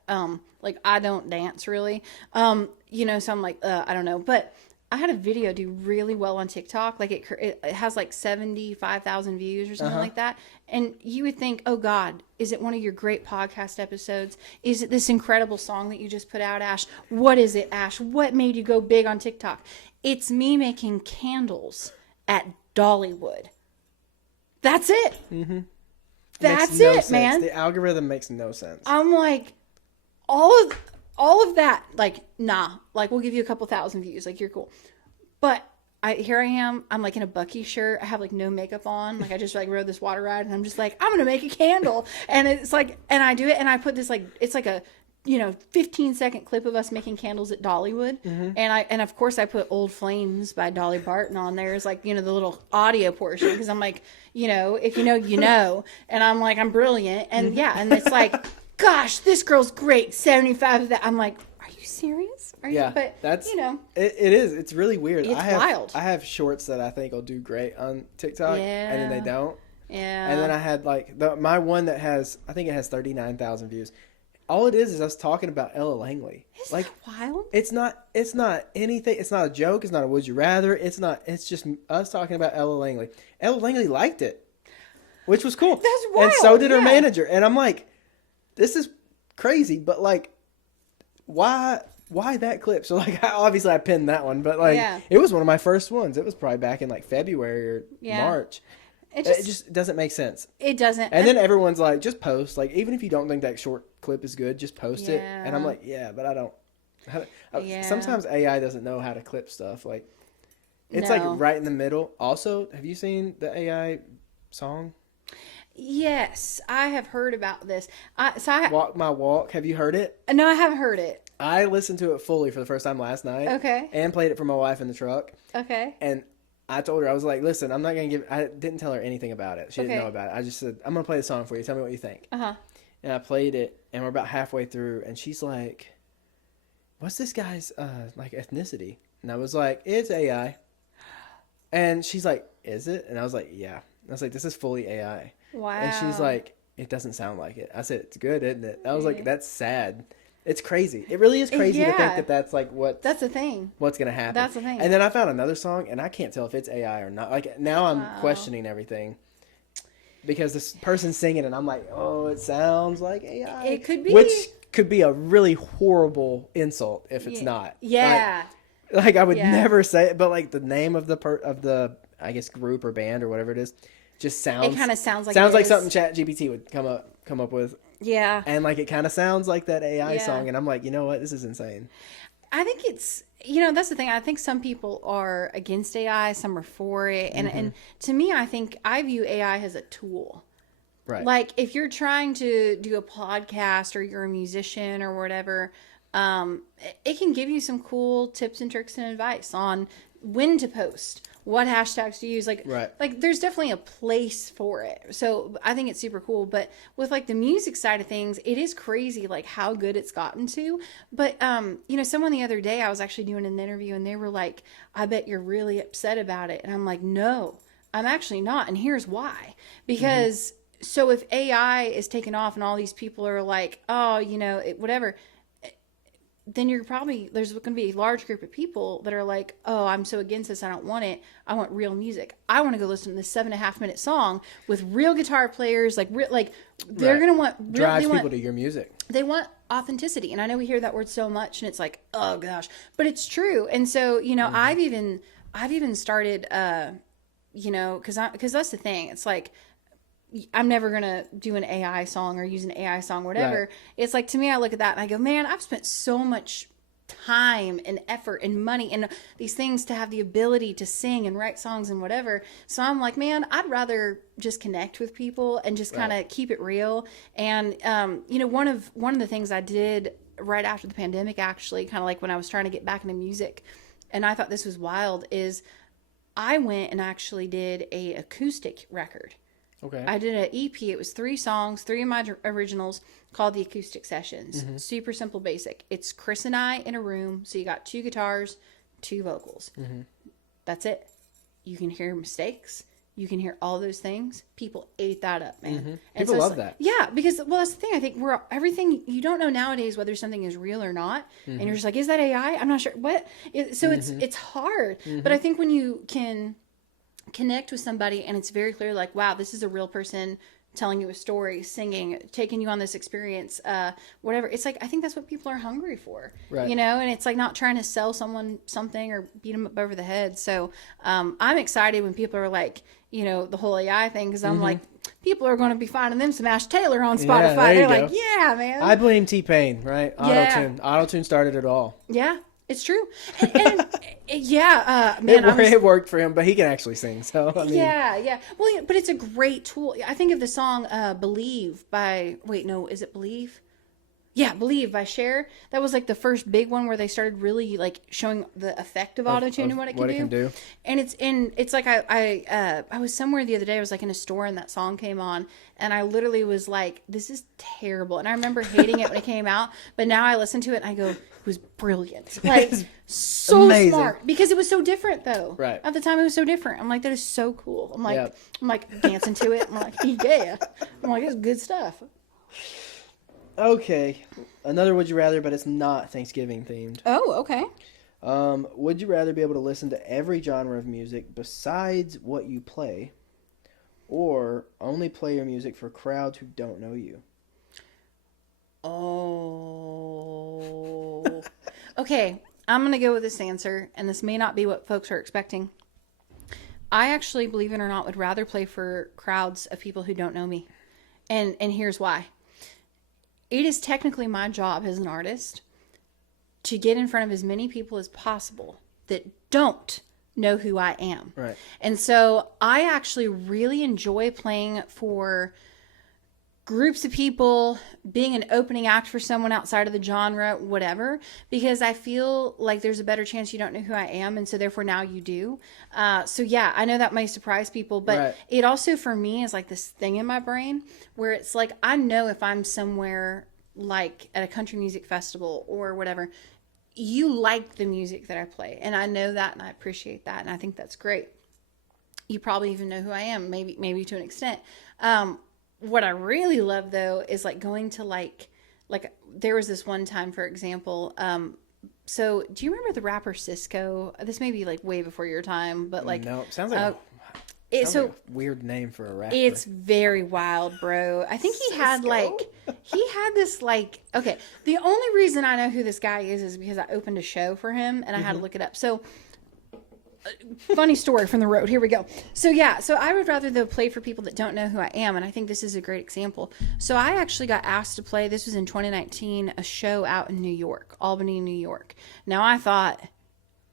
Like, I don't dance really. You know, so I'm like, I don't know. But I had a video do really well on TikTok. Like it has like 75,000 views or something like that. And you would think, oh God, is it one of your great podcast episodes? Is it this incredible song that you just put out, Ash? What is it, Ash? What made you go big on TikTok? It's me making candles at Dollywood. That's it. Mm-hmm. That's it, man. The algorithm makes no sense. I'm like, all of that, like, nah, like, we'll give you a couple thousand views, like, you're cool. But here I am, I'm like in a Bucky shirt, I have like no makeup on, like I just like rode this water ride, and I'm just like, I'm gonna make a candle, and it's like, and I do it, and I put this like, it's like a 15-second clip of us making candles at Dollywood, and of course I put Old Flames by Dolly Parton on there as like, the little audio portion, because I'm like, if you know, you know, and I'm like, I'm brilliant, and and it's like, gosh, this girl's great, 75 of that. I'm like, are you serious? Are you? But that's, it is. It's really weird. It's wild. I have shorts that I think will do great on TikTok, and then they don't. Yeah. And then I had like my one that has, I think it has 39,000 views. All it is us talking about Ella Langley. Isn't that wild? It's not anything. It's not a joke. It's not a would you rather. It's just us talking about Ella Langley. Ella Langley liked it, which was cool. That's wild. And so did her manager. And I'm like, this is crazy, but like, why that clip? So like, obviously I pinned that one, but like, it was one of my first ones. It was probably back in like February or March. It just doesn't make sense. It doesn't. And then everyone's like, just post. Like, even if you don't think that short clip is good, just post it. And I'm like, but I don't. Sometimes AI doesn't know how to clip stuff. Like, it's like right in the middle. Also, have you seen the AI song? Yes, I have heard about this. Walk My Walk. Have you heard it? No, I haven't heard it. I listened to it fully for the first time last night. Okay. And played it for my wife in the truck. Okay. And I told her, I was like, listen, I'm not going to I didn't tell her anything about it. She didn't know about it. I just said, I'm going to play the song for you. Tell me what you think. Uh-huh. And I played it, and we're about halfway through, and she's like, what's this guy's, like, ethnicity? And I was like, it's AI. And she's like, is it? And I was like, yeah. I was like, this is fully AI. Wow. And she's like, it doesn't sound like it. I said, it's good, isn't it? I was like, that's sad. It's crazy. It really is crazy to think that that's like that's the thing. What's going to happen. That's the thing. And then I found another song, and I can't tell if it's AI or not. Like, now I'm questioning everything. Because this person's singing, and I'm like, oh, it sounds like AI. It could be. Which could be a really horrible insult if it's not. Yeah. Like I would never say it, but like the name of the I guess group or band or whatever it is, just sounds. It kind of sounds like something ChatGPT would come up with. Yeah. And like it kind of sounds like that AI song, and I'm like, you know what, this is insane. I think it's that's the thing. I think some people are against AI, some are for it, and to me, I view AI as a tool. Right. Like if you're trying to do a podcast or you're a musician or whatever. It can give you some cool tips and tricks and advice on when to post, what hashtags to use. Like there's definitely a place for it. So I think it's super cool. But with like the music side of things, it is crazy like how good it's gotten to. But, someone the other day, I was actually doing an interview and they were like, I bet you're really upset about it. And I'm like, no, I'm actually not. And here's why. Because so if AI is taken off and all these people are like, oh, whatever, then there's going to be a large group of people that are like, oh, I'm so against this. I don't want it. I want real music. I want to go listen to this 7.5 minute song with real guitar players. They're going to want drives people to your music. They want authenticity. And I know we hear that word so much and it's like, oh gosh, but it's true. And so, I've even started, cause that's the thing. It's like, I'm never going to do an AI song or use an AI song, whatever. Right. It's like, to me, I look at that and I go, man, I've spent so much time and effort and money and these things to have the ability to sing and write songs and whatever. So I'm like, man, I'd rather just connect with people and just kind of keep it real. And, one of the things I did right after the pandemic, actually, kind of like when I was trying to get back into music, and I thought this was wild, is I went and actually did a acoustic record. Okay. I did an EP. It was 3 songs, 3 of my originals, called the Acoustic Sessions. Mm-hmm. Super simple, basic. It's Chris and I in a room. So you got 2 guitars, 2 vocals. Mm-hmm. That's it. You can hear mistakes. You can hear all those things. People ate that up, man. Mm-hmm. People love that. Yeah, because, that's the thing. I think everything, you don't know nowadays whether something is real or not. Mm-hmm. And you're just like, is that AI? I'm not sure. What? So it's hard. Mm-hmm. But I think when you can connect with somebody and it's very clear, like, wow, this is a real person telling you a story, singing, taking you on this experience, whatever. It's like, I think that's what people are hungry for, right. And it's like not trying to sell someone something or beat them up over the head. So I'm excited when people are like, the whole AI thing, because I'm like, people are going to be finding them some Ash Taylor on Spotify. They're like, yeah, man. I blame T-Pain, right? Auto-tune. Auto-tune started it all. Yeah. It's true. And yeah, man. It worked for him, but he can actually sing. So, I mean. Yeah. Well, but it's a great tool. I think of the song Believe by, is it Believe? Yeah, Believe by Cher. That was like the first big one where they started really like showing the effect of auto-tune and what it can do. And it's like I was somewhere the other day, I was like in a store and that song came on and I literally was like, this is terrible. And I remember hating it when it came out, but now I listen to it and I go, it was brilliant. Like so amazing. Smart. Because it was so different though. Right. At the time it was so different. I'm like, that is so cool. I'm like dancing to it. I'm like, yeah. I'm like, it's good stuff. Okay, another would you rather, but it's not Thanksgiving themed. Oh, okay. Would you rather be able to listen to every genre of music besides what you play, or only play your music for crowds who don't know you? Oh. Okay, I'm going to go with this answer, and this may not be what folks are expecting. I actually, believe it or not, would rather play for crowds of people who don't know me. And here's why. It is technically my job as an artist to get in front of as many people as possible that don't know who I am. Right. And so I actually really enjoy playing for groups of people, being an opening act for someone outside of the genre, whatever, because I feel like there's a better chance you don't know who I am, and so therefore now you do. So yeah, I know that may surprise people, but it also for me is like this thing in my brain where it's like I know if I'm somewhere like at a country music festival or whatever, you like the music that I play, and I know that, and I appreciate that, and I think that's great. You probably even know who I am, maybe to an extent. What I really love though is like going to like there was this one time, for example, so do you remember the rapper Cisco? This may be like way before your time, but like no, sounds like like a weird name for a rapper. It's very wild, bro. I think he had this like, okay, the only reason I know who this guy is because I opened a show for him and I had to look it up. So funny story from the road. Here we go. So yeah, so I would rather though play for people that don't know who I am, and I think this is a great example. So I actually got asked to play, this was in 2019, a show out in New York, Albany, New York. Now I thought,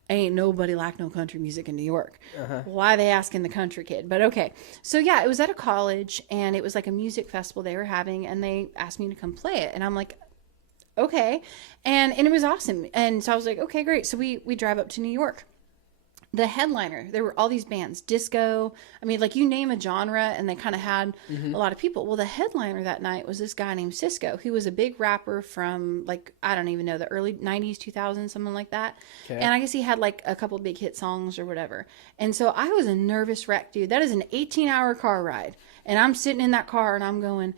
ain't nobody like no country music in New York. Why are they asking the country kid? But okay. So yeah, it was at a college, and it was like a music festival they were having, and they asked me to come play it, and I'm like, okay. And it was awesome. And so I was like, okay, great. So we drive up to New York. The headliner, there were all these bands, disco, I mean, like you name a genre, and they kind of had a lot of people. Well, the headliner that night was this guy named Cisco, who was a big rapper from like, I don't even know, the early 90s, 2000s, something like that. Okay. And I guess he had like a couple big hit songs or whatever. And so I was a nervous wreck, dude. That is an 18-hour car ride. And I'm sitting in that car and I'm going,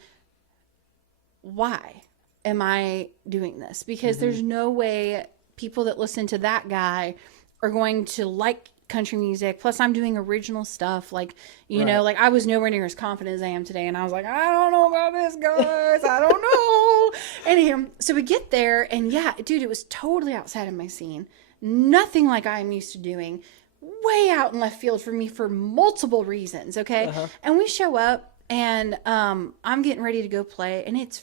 why am I doing this? Because there's no way people that listen to that guy are going to like country music. Plus I'm doing original stuff. Like, you know, like I was nowhere near as confident as I am today. And I was like, I don't know about this, guys. I don't know. Anyhow, so we get there, and yeah, dude, it was totally outside of my scene. Nothing like I'm used to doing. Way out in left field for me for multiple reasons. Okay. And we show up, and I'm getting ready to go play, and it's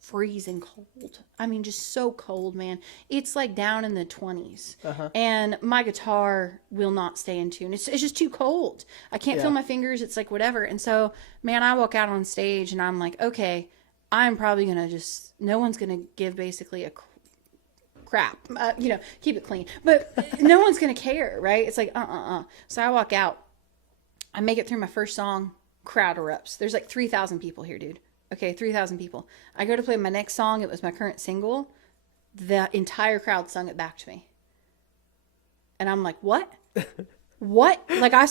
freezing cold. I mean, just so cold, man. It's like down in the 20s. And my guitar will not stay in tune. It's just too cold. I can't feel my fingers. It's like whatever. And so, man, I walk out on stage and I'm like, okay, I'm probably going to no one's going to give basically a crap, you know, keep it clean. But no one's going to care, right? It's like, So I walk out. I make it through my first song. Crowd erupts. There's like 3,000 people here, dude. Okay, 3,000 people. I go to play my next song. It was my current single. The entire crowd sung it back to me. And I'm like, what? What? Like I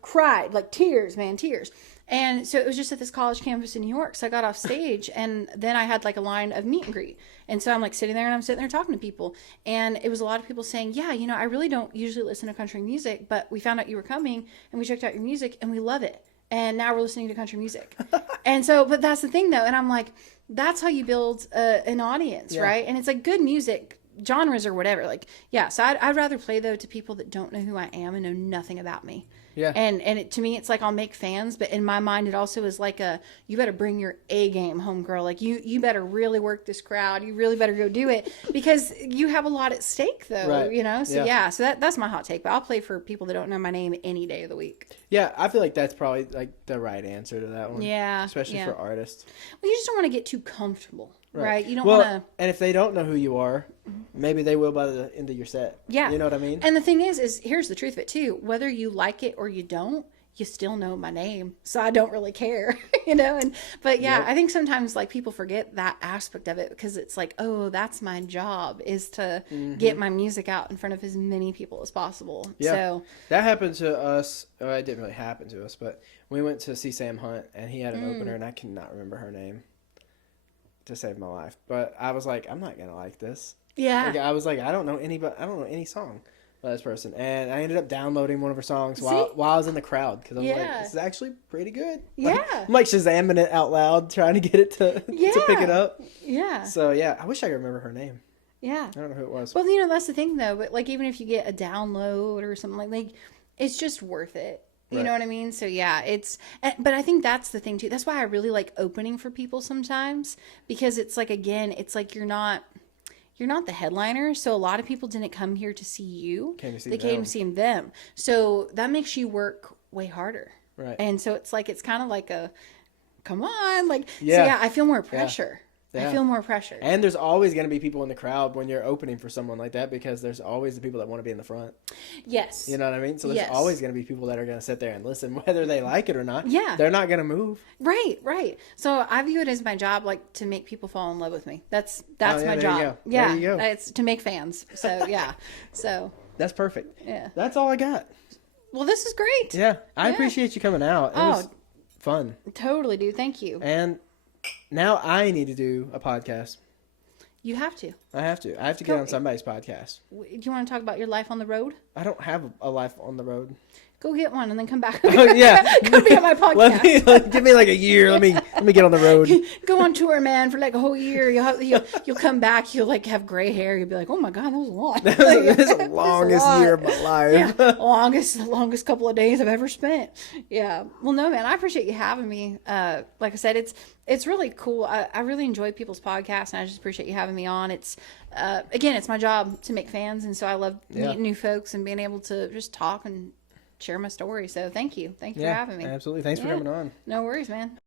cried, like tears, man, tears. And so it was just at this college campus in New York. So I got off stage, and then I had like a line of meet and greet. And so I'm like sitting there, and I'm sitting there talking to people. And it was a lot of people saying, yeah, you know, I really don't usually listen to country music, but we found out you were coming, and we checked out your music, and we love it. And now we're listening to country music. And so, but that's the thing though. And I'm like, that's how you build an audience, right? And it's like good music, genres or whatever. Like, yeah. So I'd rather play though to people that don't know who I am and know nothing about me. Yeah. And to me, it's like I'll make fans, but in my mind, it also is like you better bring your A game home, girl. Like you better really work this crowd. You really better go do it, because you have a lot at stake though, you know? So yeah, so that's my hot take, but I'll play for people that don't know my name any day of the week. Yeah. I feel like that's probably like the right answer to that one. Yeah. Especially for artists. Well, you just don't want to get too comfortable. Right. You don't want to. And if they don't know who you are, maybe they will by the end of your set. Yeah. You know what I mean? And the thing is here's the truth of it too. Whether you like it or you don't, you still know my name. So I don't really care, you know? But yeah, I think sometimes like people forget that aspect of it, because it's like, oh, that's my job, is to get my music out in front of as many people as possible. Yeah. So that happened to us. Well, it didn't really happen to us, but we went to see Sam Hunt, and he had an opener, and I cannot remember her name to save my life, but I was like, I'm not gonna like this. Yeah. Like, I was like, I don't know any song by this person, and I ended up downloading one of her songs while I was in the crowd, because I was like, this is actually pretty good. Yeah. I'm like Shazamming it out loud, trying to get it to pick it up. Yeah. So yeah, I wish I could remember her name. Yeah. I don't know who it was. Well, you know, that's the thing though. But like, even if you get a download or something like it's just worth it. You know what I mean? So yeah, but I think that's the thing too. That's why I really like opening for people sometimes, because it's like, again, it's like you're not you're not the headliner. So a lot of people didn't come here to see you. Came to see they them. came to see them. So that makes you work way harder. Right. And so it's kind of like a, come on. Like, Yeah. so yeah, I feel more pressure. Yeah. I feel more pressure. And there's always going to be people in the crowd when you're opening for someone like that, because there's always the people that want to be in the front. Yes. You know what I mean? So there's always going to be people that are going to sit there and listen, whether they like it or not. Yeah. They're not going to move. Right. So I view it as my job, like, to make people fall in love with me. That's my there job. you go. Yeah. There you go. It's to make fans. So yeah. So That's perfect. yeah. That's all I got. Well, this is great. Yeah. I Yeah. appreciate you coming out. It was fun. Totally, dude. Thank you. And now I need to do a podcast. You have to. I have to get on somebody's podcast. Do you want to talk about your life on the road? I don't have a life on the road. Go get one and then come back. Oh, yeah. Come be on my podcast. Give me like a year. Let me get on the road. Go on tour, man, for like a whole year. You'll come back. You'll like have gray hair. You'll be like, oh my god, that was a lot. This is the longest year of my life. Yeah, longest couple of days I've ever spent. Yeah. Well, no, man, I appreciate you having me. Like I said, it's really cool. I really enjoy people's podcasts, and I just appreciate you having me on. It's again, it's my job to make fans, and so I love meeting new folks and being able to just talk and share my story. So thank you for having me. Absolutely. Thanks for coming on. No worries, man.